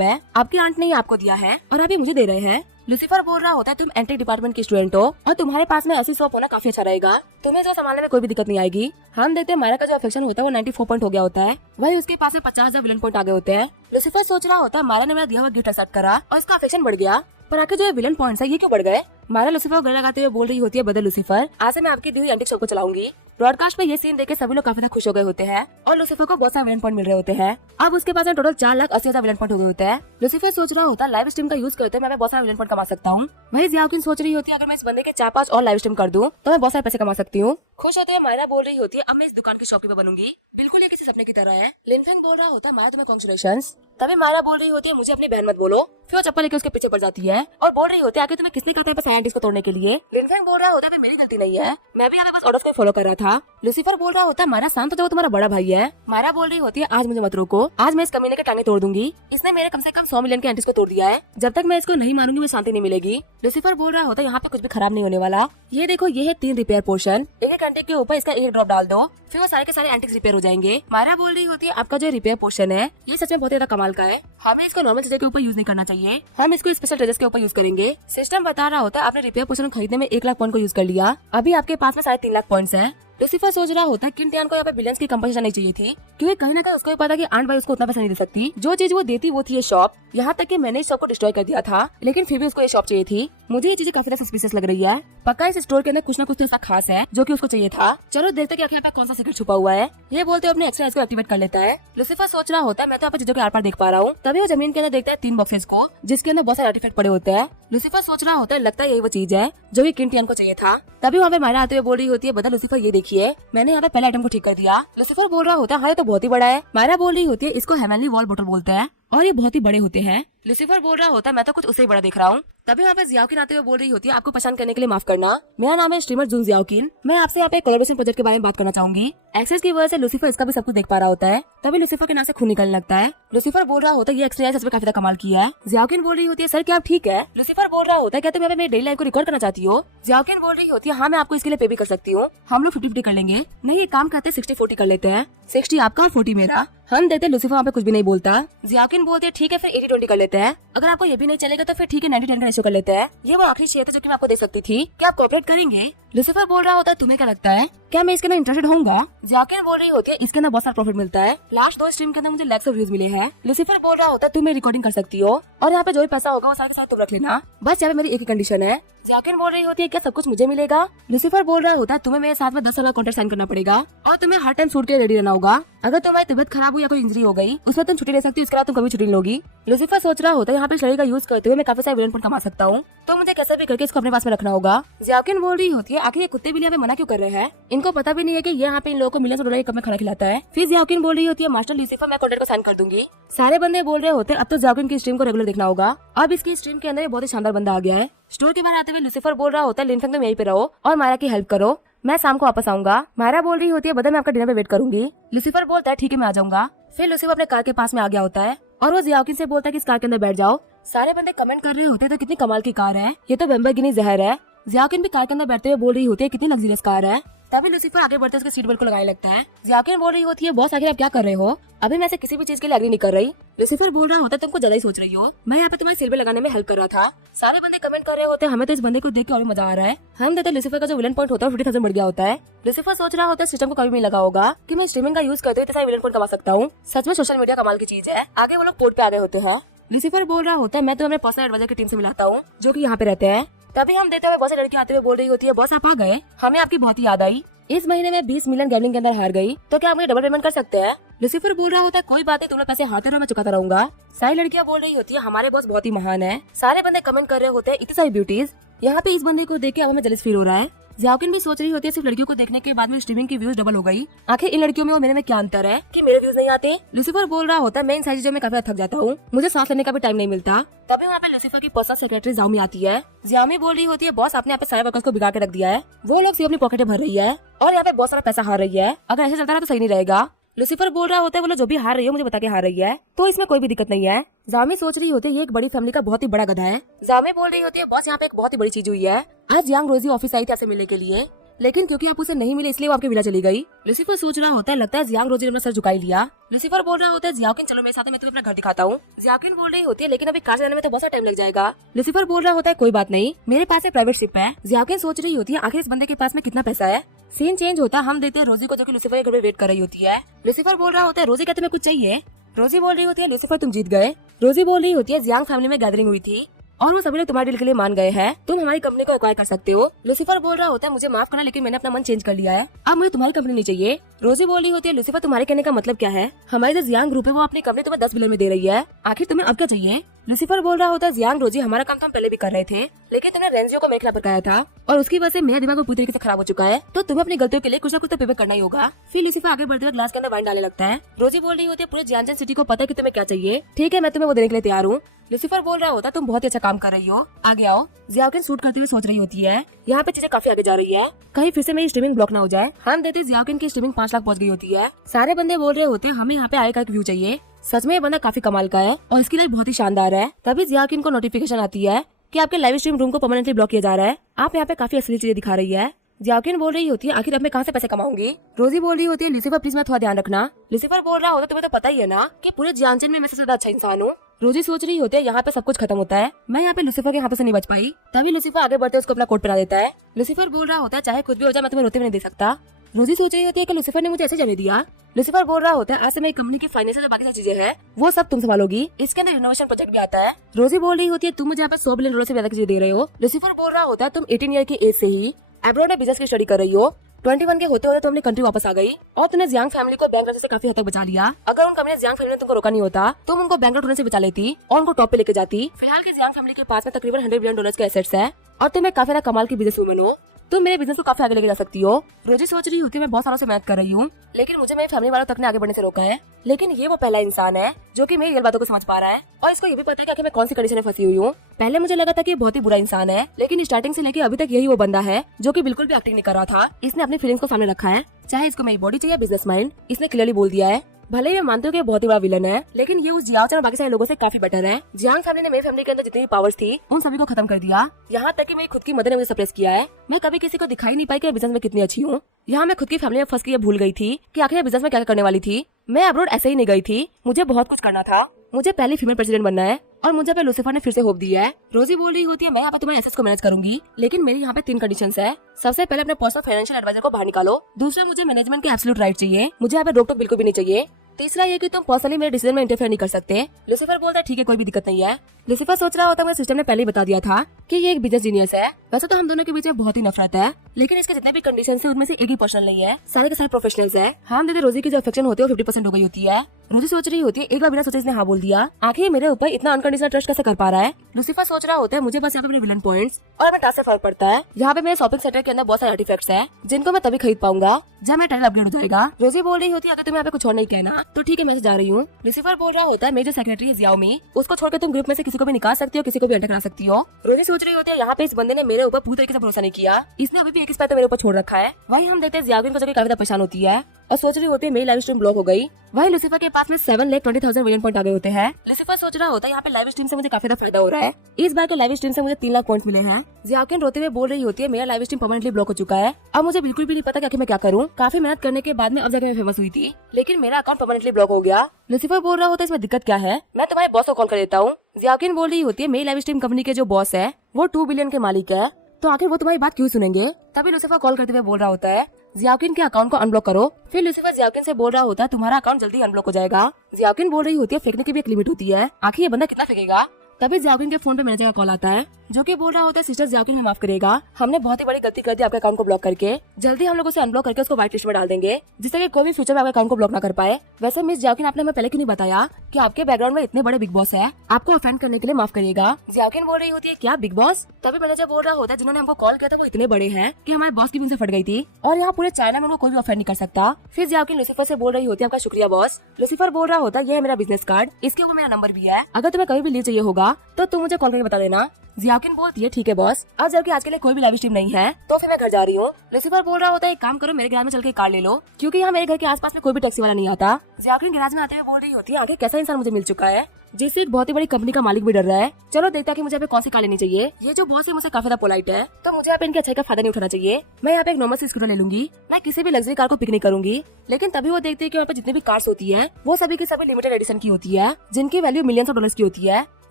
है, आपकी आंट ने आपको दिया है और आप ये मुझे दे रहे हैं। लूसीफर बोल रहा होता है, तुम एंटीक डिपार्टमेंट के स्टूडेंट हो और तुम्हारे पास में ऐसी शॉप होना काफी अच्छा रहेगा, तुम्हें जो संभालने में कोई भी दिक्कत नहीं आएगी। हम देखते हैं मायरा का जो अफेक्शन होता है वो 94 पॉइंट हो गया होता है, वही उसके पास में 50,000 विलन पॉइंट आ गए होते हैं। लूसीफर सोच रहा होता है, मायरा ने मेरा दिया हुआ गिफ्ट एक्सेप्ट करा और इसका अफेक्शन बढ़ गया, पर आखिर जो विलन पॉइंट्स है ये क्यों बढ़ गए? मायरा लूसीफर को गले लगाते हुए बोल रही होती है, बदल लूसीफर, आज से मैं आपकी दी हुई एंटीक शॉप को चलाऊंगी। ब्रॉडकास्ट पे ये सीन देख के सभी लोग काफी ज्यादा खुश हो गए होते हैं और लूसीफर को बहुत सारे विलन पॉइंट मिल रहे होते हैं। अब उसके पास टोटल 4,80,000 विलन पॉइंट हो गए होते हैं। लूसीफर सोच रहा होता है, लाइव स्ट्रीम का यूज करते मैं बहुत सारे विलन पॉइंट कमा सकता हूँ। वही जियाकिन सोच रही होती है, अगर मैं इस बंदे के 4-5 और लाइव स्ट्रीम कर दूं तो मैं बहुत सारे पैसे कमा सकती हूँ। खुश होते हुए मायरा बोल रही होती है, अब मैं इस दुकान की शॉपकीपर बनूंगी, बिल्कुल ये किसी सपने की तरह है। लिनफेंग बोल रहा होता है, मायरा तुम्हें कांग्रेचुलेशंस। तभी मायरा बोल रही होती है, मुझे अपनी बहन मत बोलो। फिर वो चप्पल लेकर उसके पीछे पड़ जाती है और बोल रही होती है, आखिर तुम्हें किसने कहा था साइंटिस्ट को तोड़ने के लिए? लिनफेंग बोल रहा होता है, मेरी गलती नहीं है, मैं भी यहाँ पे बस ऑर्डर्स को फॉलो कर रहा था। लूसीफर बोल रहा होता है, मायरा शांत हो जाओ, तुम्हारा बड़ा भाई है। मायरा बोल रही होती है, आज मुझे मत रोको, आज मैं इस कमीने के टांगे तोड़ दूंगी, इसने मेरे कम से कम 100 मिलियन के एंटीज को तोड़ दिया है, जब तक मैं इसको नहीं मारूंगी मुझे शांति नहीं मिलेगी। लूसीफर बोल रहा होता है, यहाँ पे कुछ भी खराब नहीं होने वाला, ये देखो ये है 3 रिपेयर पोर्शन, एक एंटीक के ऊपर इसका 1 ड्रॉप डाल दो, फिर वो सारे के सारे एंटीक्स रिपेयर हो जाएंगे। मायरा बोल रही होती है, आपका जो रिपेयर पोर्शन है ये सच में बहुत ज्यादा कमाल का है, हमें इसको नॉर्मल चीजों के ऊपर यूज नहीं करना चाहिए, हम इसको स्पेशल ट्रेजर्स के ऊपर यूज करेंगे। सिस्टम बता रहा होता है, आपने रिपेयर पोर्शन खरीदने में 1 लाख पॉइंट को यूज कर लिया, अभी आपके पास में 3.5 लाख पॉइंट्स है। लूसीफर सोच रहा होता है, किंटियान को यहाँ पे बिलियंस की कंपनसेशन नहीं चाहिए थी, क्योंकि कहीं ना कहीं उसको भी पता कि आंट भाई उसको उतना पैसा नहीं दे सकती, जो चीज वो देती वो थी ये शॉप, यहाँ तक कि मैंने इस शॉप को डिस्ट्रॉय कर दिया था, लेकिन फिर भी उसको ये शॉप चाहिए थी। मुझे ये चीजें काफी ज्यादा सस्पिशियस लग रही है, पक्का इस स्टोर के अंदर कुछ ना कुछ तो ऐसा खास है जो कि उसको चाहिए था। चलो देखते हैं कि यहाँ पे कौन सा सीक्रेट छुपा हुआ है। ये बोलते अपने एक्स्ट्रा को एक्टिवेट कर लेता है। लूसीफर सोच रहा होता है, मैं तो यहाँ पे चीजों के आर पार देख पा रहा हूँ। तभी वो जमीन के अंदर देखता है 3 बॉक्सेस को, जिसके अंदर बहुत सारे आर्टिफैक्ट पड़े होते हैं। लूसीफर सोच रहा होता है, लगता है यही वो चीज है जो कि किंटियान को चाहिए था। तभी वहाँ पे मायरा आते हुए बोल रही होती है, बता लूसीफर ये देखिए, मैंने यहाँ पे पहले आइटम को ठीक कर दिया। लूसीफर बोल रहा होता है, हाँ ये तो बहुत ही बड़ा है। मायरा बोल रही होती है, इसको हेवनली वॉल बॉटल बोलते हैं और ये बहुत ही बड़े होते हैं। लूसीफर बोल रहा होता है, मैं तो कुछ उससे ही बड़ा देख रहा हूँ। तभी वहाँ पे जियाकिन आते हुए बोल रही होती है, आपको परेशान करने के लिए माफ करना, मेरा नाम है स्ट्रीमर जून जियाकिन, मैं आपसे यहाँ पे कोलैबोरेशन प्रोजेक्ट के बारे में बात करना चाहूंगी। एक्सेस की वजह से लूसीफर इसका भी सब कुछ देख पा रहा होता है। तभी लूसीफर के नाम से खून निकलने लगता है। लूसीफर बोल रहा होता है, ये एक्सरसाइज सच में काफी कमाल किया है। जियाकिन बोल रही होती है, सर क्या आप ठीक है? लूसीफर बोल रहा होता है, क्या तुम यहाँ पे मेरी डेली लाइफ को रिकॉर्ड करना चाहती हो? जियाकिन बोल रही होती है, हाँ मैं आपको इसके लिए पे भी कर सकती हूँ, हम लोग 50-50 कर लेंगे। नहीं एक काम करते 60-40 कर लेते हैं, 60 आपका और 40 मेरा। हम देते लूसीफर वहाँ पे कुछ भी नहीं बोलता। जियाकिन बोलते हैं, ठीक है फिर 80-20 कर लेते हैं, अगर आपको ये भी नहीं चलेगा तो फिर ठीक है 90-10 का रेशियो कर लेते हैं। ये वो आखिरी शेयर था जो कि मैं आपको दे सकती थी, क्या आप कोऑपरेट करेंगे? लूसीफर बोल रहा होता है, तुम्हें क्या लगता है, क्या मैं इसके अंदर इंटरेस्टेड होऊंगा? जियाकिन बोल रही होती है, इसके अंदर बहुत सारा प्रॉफिट मिलता है, लास्ट 2 स्ट्रीम के अंदर मुझे लैक्स ऑफ व्यूज मिले हैं। लूसीफर बोल रहा होता है, तुम मेरी रिकॉर्डिंग कर सकती हो और यहाँ पे जो भी पैसा होगा वो सारे के साथ तुम रख लेना, बस यहाँ पे मेरी एक ही कंडीशन है। जियाकिन बोल रही होती है, क्या सब कुछ मुझे मिलेगा? लूसीफर बोल रहा होता है, तुम्हें मेरे साथ में 10 साल का कॉन्ट्रैक्ट साइन करना पड़ेगा और तुम्हें हर टाइम शूट के रेडी रहना होगा, अगर तुम्हारी तबियत खराब हुई या कोई इंजरी हो गई उसमें तुम छुट्टी ले सकती हो, इसके अलावा तुम कभी छुट्टी लोगी। लूसीफर सोच रहा होता है, यहाँ पे शरीर का यूज करते हुए मैं काफी सारे विलन पॉइंट कमा सकता हूँ, तो मुझे कैसे भी करके इसको अपने पास में रखना होगा। जियाकिन बोल रही होती है, आखिर ये कुत्ते बिल्ली हमें मना क्यों कर रहे हैं, इनको पता भी नहीं है कि ये यहाँ पे इन लोगों को $1 मिलियन के कप में खाना खिलाता है। फिर जियाकिन बोल रही होती है, मास्टर लूसीफर मैं कॉन्ट्रैक्ट को साइन कर दूंगी। सारे बंदे बोल रहे होते हैं, अब तो जियाकिन की स्ट्रीम को रेगुलर देखना होगा, अब इसकी स्ट्रीम के अंदर बहुत ही शानदार बंदा आ गया है। स्टोर के बाहर आते हुए लूसीफर बोल रहा होता है, लिनफेंग तुम यहीं पे रहो और मायरा की हेल्प करो, मैं शाम को वापस आऊंगा। मायरा बोल रही होती है, बदल मैं आपका डिनर पे वेट करूंगी। लूसीफर बोलता है, ठीक है मैं आ जाऊंगा। फिर लूसीफर अपने कार के पास में आ गया होता है और वो जियाकिन से बोलता है कि इस कार के अंदर बैठ जाओ। सारे बंदे कमेंट कर रहे होते हैं, तो कितनी कमाल की कार है, ये तो लैम्बोर्गिनी ज़हर है। जियाकिन भी कार के अंदर बैठते हुए बोल रही होती है, कितनी लग्जरियस कार है। तभी लूसीफर आगे बढ़ते उसके सीट बेल्ट को लगाने लगता है। जियाकिन बोल रही होती है, बॉस आखिर आप क्या कर रहे हो, अभी मैं से किसी भी चीज के लिए एग्री नहीं कर रही। लूसीफर बोल रहा होता है, तुमको ज्यादा ही सोच रही हो, मैं यहाँ पे तुम्हारे सीट बेल्ट लगाने में हेल्प कर रहा था। सारे बंदे कमेंट कर रहे होते हैं, हमें तो इस बंदे को देख के और भी मजा आ रहा है। हम देते लूसीफर का जो विलन पॉइंट होता है 50,000 बढ़ गया होता है। लूसीफर सोच रहा होता है, सिस्टम को कभी नहीं लगा होगा कि मैं स्ट्रीमिंग का यूज करते हुए इतना विलन पॉइंट कमा सकता हूँ, सच में सोशल मीडिया कमाल की चीज है। आगे वो लोग पोर्ट पे आ गए होते हैं। लूसीफर बोल रहा होता है, मैं तो अपने पर्सनल एडवाइजर की टीम से मिलाता हूँ जो कि यहाँ पे रहते हैं। तभी हम देते हुए बहुत सारी लड़कियां आते हुए बोल रही होती है, बॉस आप आ गए, हमें आपकी बहुत ही याद आई, इस महीने में 20 मिलियन गैम्बलिंग के अंदर हार गई, तो क्या आप मुझे डबल पेमेंट कर सकते हैं? लूसीफर बोल रहा होता है, कोई बात नहीं, तुम लोग पैसे हारते रहो, मैं चुकाता रहूंगा। सारी लड़कियां बोल रही होती है, हमारे बॉस बहुत ही महान है। सारे बंदे कमेंट कर रहे होते हैं, इतनी सारी ब्यूटीज, यहाँ पे इस बंदे को देख के हमें जेलस फील हो रहा है। जियाकिन भी सोच रही होती है, सिर्फ लड़कियों को देखने के बाद में स्ट्रीमिंग की व्यूज डबल हो गई, आखिर इन लड़कियों में और मेरे में क्या अंतर है कि मेरे व्यूज नहीं आते। लूसीफर बोल रहा होता है, मैं इन सारी चीजों में काफी थक जाता हूँ, मुझे सांस लेने का भी टाइम नहीं मिलता। तभी वहाँ पे लूसीफर की पर्सनल सेक्रेटरी जामी आती है। जामी बोल रही होती है, बॉस आपने यहाँ पे सारे वर्कर्स को बिगाड़ के रख दिया है, वो लोग सिर्फ अपनी पॉकेटें भर रही है और यहाँ पे बहुत सारा पैसा हार रही है, अगर ऐसे चलता रहा तो सही नहीं रहेगा। लूसीफर बोल रहा होता है, बोलो जो भी हार रही हो मुझे बता के हार रही है, तो इसमें कोई भी दिक्कत नहीं है। जामी सोच रही होती है ये एक बड़ी फैमिली का बहुत ही बड़ा गधा है। जामी बोल रही होती है बॉस यहाँ पे एक बहुत ही बड़ी चीज हुई है। आज यांग रोजी ऑफिस आई थी आपसे मिलने के लिए, लेकिन क्योंकि आप उसे नहीं मिले इसलिए वो आपके विला चली गई। लूसीफर सोच रहा होता है लगता है जियांग रोजी ने अपना सर झुका लिया। लूसीफर बोल रहा होता है जियाकिन चलो मेरे साथ, मैं तुम्हें अपना घर दिखाता हूँ। जियाकिन बोल रही होती है लेकिन अभी कार से जाने में तो बहुत टाइम लग जाएगा। लूसीफर बोल रहा होता है कोई बात नहीं, मेरे पास एक प्राइवेट शिप है। जियाकिन सोच रही होती है आखिर इस बंदे के पास में कितना पैसा है। सीन चेंज होता है, हम देखते हैं रोजी को जो कि लूसीफर के घर में वेट कर रही होती है। लूसीफर बोल रहा होता है रोजी क्या तुम्हें कुछ चाहिए। रोजी बोल रही होती है लूसीफर तुम जीत गए। रोजी बोल रही होती है जियांग फैमिली में गैदरिंग हुई थी और वो सभी लोग तुम्हारे डील के लिए मान गए हैं, तुम हमारी कंपनी को एक्वायर कर सकते हो। लूसीफर बोल रहा होता है मुझे माफ करना लेकिन मैंने अपना मन चेंज कर लिया है, अब मुझे तुम्हारी कंपनी नहीं चाहिए। रोजी बोल रही होती है लूसीफर तुम्हारे कहने का मतलब क्या है, हमारी जो जियांग ग्रुप है वो अपनी कंपनी तुम्हें 10 बिलियन में दे रही है, आखिर तुम्हें अब क्या चाहिए। लूसीफर बोल रहा होता है जियांग रोजी हमारा काम तो हम पहले भी कर रहे थे, लेकिन तुमने रेंजियो को मेरे खिलाफ भड़काया था और उसकी वजह से मेरा दिमाग पूरी तरीके से खराब हो चुका है, तो तुम्हें अपनी गलतियों के लिए कुछ न कुछ तो पेपर करना ही होगा। फिर लूसीफर आगे बढ़ते हुए ग्लास के अंदर वाइन डालने लगता है। रोजी बोल रही होती है पूरे जियांग सिटी को पता है कि तुम्हें क्या चाहिए, ठीक है मैं तुम्हें वो देने के लिए तैयार हूँ। लूसीफर बोल रहा होता तुम बहुत ही अच्छा काम कर रही हो, आगे आओ। जियाकिन शूट करते हुए सोच रही होती है यहाँ पे चीजें काफी आगे जा रही है, कहीं फिर से मेरी स्ट्रीमिंग ब्लॉक ना हो जाए। हम देते जियाकिन की स्ट्रीमिंग 5 लाख पहुंच गई होती है। सारे बंदे बोल रहे होते हैं हमें यहाँ पे आए का एक व्यू चाहिए, सच में ये बंदा काफी कमाल का है और इसकी लाइफ बहुत ही शानदार है। तभी जियाकिन को नोटिफिकेशन आती है कि आपके लाइव स्ट्रीम रूम को परमानेंटली ब्लॉक किया जा रहा है, आप यहाँ पे काफी असली चीजें दिखा रही है। जियाकिन बोल रही होती है आखिर अब मैं कहाँ से पैसे कमाऊंगी। रोजी बोल रही होती है लूसीफर प्लीज मैं थोड़ा ध्यान रखना। लूसीफर बोल रहा होता तुम्हें तो पता ही है ना कि पूरे जियांग में मैं सबसे ज्यादा अच्छा इंसान हूँ। रोजी सोच रही होती है यहाँ पे सब कुछ खत्म होता है, मैं यहाँ पे लूसीफर के हाथों से नहीं बच पाई। तभी लूसीफर आगे बढ़ते उसको अपना कोट पहना देता है। लूसीफर बोल रहा होता है चाहे कुछ भी हो जाए मैं तुम्हें रोते हुए नहीं दे सकता। रोजी सोच रही होती है कि लूसीफर ने मुझे ऐसे जाने दिया। लूसीफर बोल रहा होता है आज से मेरी कंपनी की फाइनेंशियल जो बाकी सारी चीजें हैं वो सब तुम संभालोगी, इसके अंदर इनोवेशन प्रोजेक्ट भी आता है। रोजी बोल रही होती है तुम मुझे यहाँ पे $100 बिलियन से ज्यादा की चीजें दे रहे हो। लूसीफर बोल रहा होता है तुम 18 ईयर की एज से ही अब्रॉड में बिजनेस की स्टडी कर रही हो, 21 के होते होते तुम अपनी कंट्री वापस आ गई और तुमने जियांग फैमिली को बैंक से काफी हद तक बचा लिया। अगर उन कंपनी जियांग फैमिली ने तुमको रोका नहीं होता तुम उनको बैंक होने से बचा लेती और उनको टॉप पे लेके जाती। फिलहाल के जियांग फैमिली के पास में तकरीबन $100 बिलियन के एसेट्स है और तुम एक काफी ज्यादा कमाल की बिजनेस वुमन हो, तुम मेरे बिजनेस को काफी आगे लेके जा सकती हो। रोजी सोच रही होती है मैं बहुत सालों से मेहनत कर रही हूँ लेकिन मुझे मेरी फैमिली वालों तक ने आगे बढ़ने से रोका है, लेकिन ये वो पहला इंसान है जो कि मेरी रियल बातों को समझ पा रहा है और इसको ये भी पता है कि मैं कौन सी कंडीशन में फंसी हुई हूँ। पहले मुझे लगा था कि ये बहुत ही बुरा इंसान है, लेकिन स्टार्टिंग से लेके अभी तक यही वो बंदा है जो कि बिल्कुल भी एक्टिंग नहीं कर रहा था। इसने अपनी फीलिंग्स को सामने रखा है, चाहे इसको मेरी बॉडी चाहिए बिजनेस माइंड, इसने क्लियरली बोल दिया है। भले ही मैं मानती हूँ कि बहुत ही बड़ा विलन है, लेकिन ये उस जियांग और बाकी सारे लोगों से काफी बेटर है। जियांग फैमिली ने मेरी फैमिली के अंदर जितनी भी पावर्स थी उन सभी को खत्म कर दिया, यहाँ तक कि मेरी खुद की मदर ने मुझे सप्रेस किया है। मैं कभी किसी को दिखाई नहीं पाई कि बिजनेस में कितनी अच्छी हूँ। यहाँ मैं खुद की फैमिली में फंस के ये भूल गई थी कि आखिर बिजनेस में क्या करने वाली थी। मैं अब्रॉड ऐसे ही नहीं गई थी, मुझे बहुत कुछ करना था, मुझे पहली फीमेल प्रेसिडेंट बनना है और मुझे पे लूसीफर ने फिर से होप दिया है। रोजी बोल रही होती है मैं यहाँ पे तुम्हारे एसेट्स को मैनेज करूंगी, लेकिन मेरी यहाँ पे 3 कंडीशंस है। सबसे पहले अपने पर्सनल फाइनेंशियल एडवाइजर को बाहर निकालो, दूसरा मुझे मैनेजमेंट के एब्सोल्यूट राइट चाहिए, मुझे यहाँ पे रोक टोक बिल्कुल भी नहीं चाहिए, तीसरा ये कि तुम पर्सनली मेरे डिसीजन में इंटरफेयर नहीं कर सकते। लूसीफर बोलता है ठीक है कोई भी दिक्कत नहीं है। लूसीफर सोच रहा होता मुझे सिस्टम ने पहले ही बता दिया था कि ये एक बिजनेस जीनियस है। वैसे तो हम दोनों के बीच में बहुत ही नफरत है, लेकिन इसके जितने भी कंडीशन है उनमें से एक ही पर्सनल नहीं है, सारे के सारे प्रोफेशनल्स है। हम देते रोजी की जो अफेक्शन होती है वो 50% हो गई होती है। रोजी सोच रही होती है एक बार बिना सोचे इसने हाँ बोल दिया, आखिर मेरे ऊपर इतना अनकंडीशनल ट्रस्ट कैसे कर पा रहा है। लूसीफर सोच रहा होता है मुझे बस यहाँ पे मेरे विलन पॉइंट्स और अपने टास्क से फर्क पड़ता है। यहाँ पे मेरे शॉपिंग सेंटर के अंदर बहुत सारे आर्टिफैक्ट्स हैं जिनको मैं तभी खरीद पाऊंगा जब मेरा टाइटल अपग्रेड हो जाएगा। रोजी बोल रही होती है अगर तुम्हें यहाँ पे कुछ और नहीं कहना तो ठीक है मैं जा रही हूँ। लूसीफर बोल रहा होता है मेरी जो सेक्रेटरी है जियाओमी उसको छोड़कर तुम ग्रुप में से किसी को भी निकाल सकती हो, किसी को भी एंटर करा सकती हो। रोजी सोच रही होती है यहाँ पे इस बंदे ने मेरे ऊपर पूरी तरीके से भरोसा नहीं किया, इसने अभी भी एक स्पाई तो मेरे ऊपर छोड़ रखा है। वही हम देखते हैं जियाओमी को काफी ज्यादा परेशान होती है और सोच रही होती है मेरी लाइव स्ट्रीम ब्लॉक हो गई। वही लूसीफर के पास में 7,20,000 विलियन पॉइंट आ गए होते हैं। लूसीफर सोच रहा होता है यहाँ पे लाइव स्ट्रीम से मुझे काफी ज्यादा फायदा हो रहा है, इस बार के लाइव स्ट्रीम से मुझे 3 लाख पॉइंट मिले हैं। जियाकिन रोते हुए बोल रही होती है मेरा लाइव स्ट्रीम परमानेंटली ब्लॉक हो चुका है, अब मुझे बिल्कुल भी नहीं पता कि मैं क्या करूँ। काफी मेहनत करने के बाद में अब जाकर मैं फेमस हुई थी, लेकिन मेरा अकाउंट परमानेंटली ब्लॉक हो गया। लूसीफर बोल रहा होता है इसमें दिक्कत क्या है, मैं तुम्हारे बॉस को कॉल कर देता हूँ। जियाकिन बोल रही होती है मेरी लाइव स्ट्रीम कंपनी के जो बॉस है वो 2 बिलियन के मालिक है, तो आखिर वो तुम्हारी बात क्यों सुनेंगे। तभी लूसीफर कॉल करते हुए बोल रहा होता है जियाकिन के अकाउंट को अनब्लॉक करो। फिर लूसीफर जियाकिन से बोल रहा होता है तुम्हारा अकाउंट जल्दी अनब्लॉक हो जाएगा। जियाकिन बोल रही होती है फेंकने की भी एक लिमिट होती है, आखिर ये बंदा कितना फेंकेगा। तभी जियाकिन के फोन पे मैनेजर का कॉल आता है जो कि बोल रहा होता है सिस्टर जियाकिन माफ करेगा, हमने बहुत ही बड़ी गलती कर दी आपके अकाउंट को ब्लॉक करके, जल्दी हम लोग उसे अनब्लॉक करके उसको व्हाइट लिस्ट में डाल देंगे जिससे कि कोई भी फ्यूचर में आपके अकाउंट को ब्लॉक ना कर पाए। वैसे मिस जियाकिन आपने हमें पहले क्यों नहीं बताया कि आपके बैकग्राउंड में इतने बड़े बिग बॉस है, आपको ऑफेंड करने के लिए माफ करिएगा। जियाकिन बोल रही होती है क्या बिग बॉस। तभी मैनेजर बोल रहा होता है जिन्होंने हमको कॉल किया था वो इतने बड़े हैं कि हमारे बॉस की भी उनसे फट गई थी और यहाँ पूरे चाइना में उनको कोई भी ऑफेंड नहीं कर सकता। फिर जियाकिन लूसीफर से बोल रही होती है आपका शुक्रिया बॉस। लूसीफर बोल रहा होता है यह है मेरा बिजनेस कार्ड, इसके ऊपर मेरा नंबर भी है, अगर तुम्हें कभी भी लीव चाहिए होगा तो तुम मुझे कॉल करके बता देना। जियाकिन बोलती है ठीक है बॉस, अब जबकि आज के लिए कोई भी लाइव स्ट्रीम नहीं है तो फिर मैं घर जा रही हूँ। लूसीफर बोल रहा होता है एक काम करो, मेरे गैराज में चल के कार ले लो, क्योंकि यहाँ मेरे घर के आसपास में कोई भी टैक्सी वाला नहीं आता। जियाकिन गैराज में आते हुए बोल रही होती है आखिर कैसा इंसान मुझे मिल चुका है जिससे एक बहुत ही बड़ी कंपनी का मालिक भी डर रहा है। चलो देखता है कि मुझे यहाँ पे कौन सी कार लेनी चाहिए। ये जो बॉस है मुझे काफी ज्यादा पोलाइट है, तो मुझे यहाँ पे इनके अच्छाई का फायदा नहीं उठाना चाहिए। मैं यहाँ पे एक नॉर्मल सी स्कूटर ले लूंगी, मैं किसी भी लग्जरी कार को पिक नहीं करूंगी। लेकिन तभी वो देखते हैं कि यहाँ पे जितनी भी कार्स होती है वो सभी की सभी लिमिटेड एडिशन की होती है, जिनकी वैल्यू मिलियंस ऑफ डॉलर्स की होती है।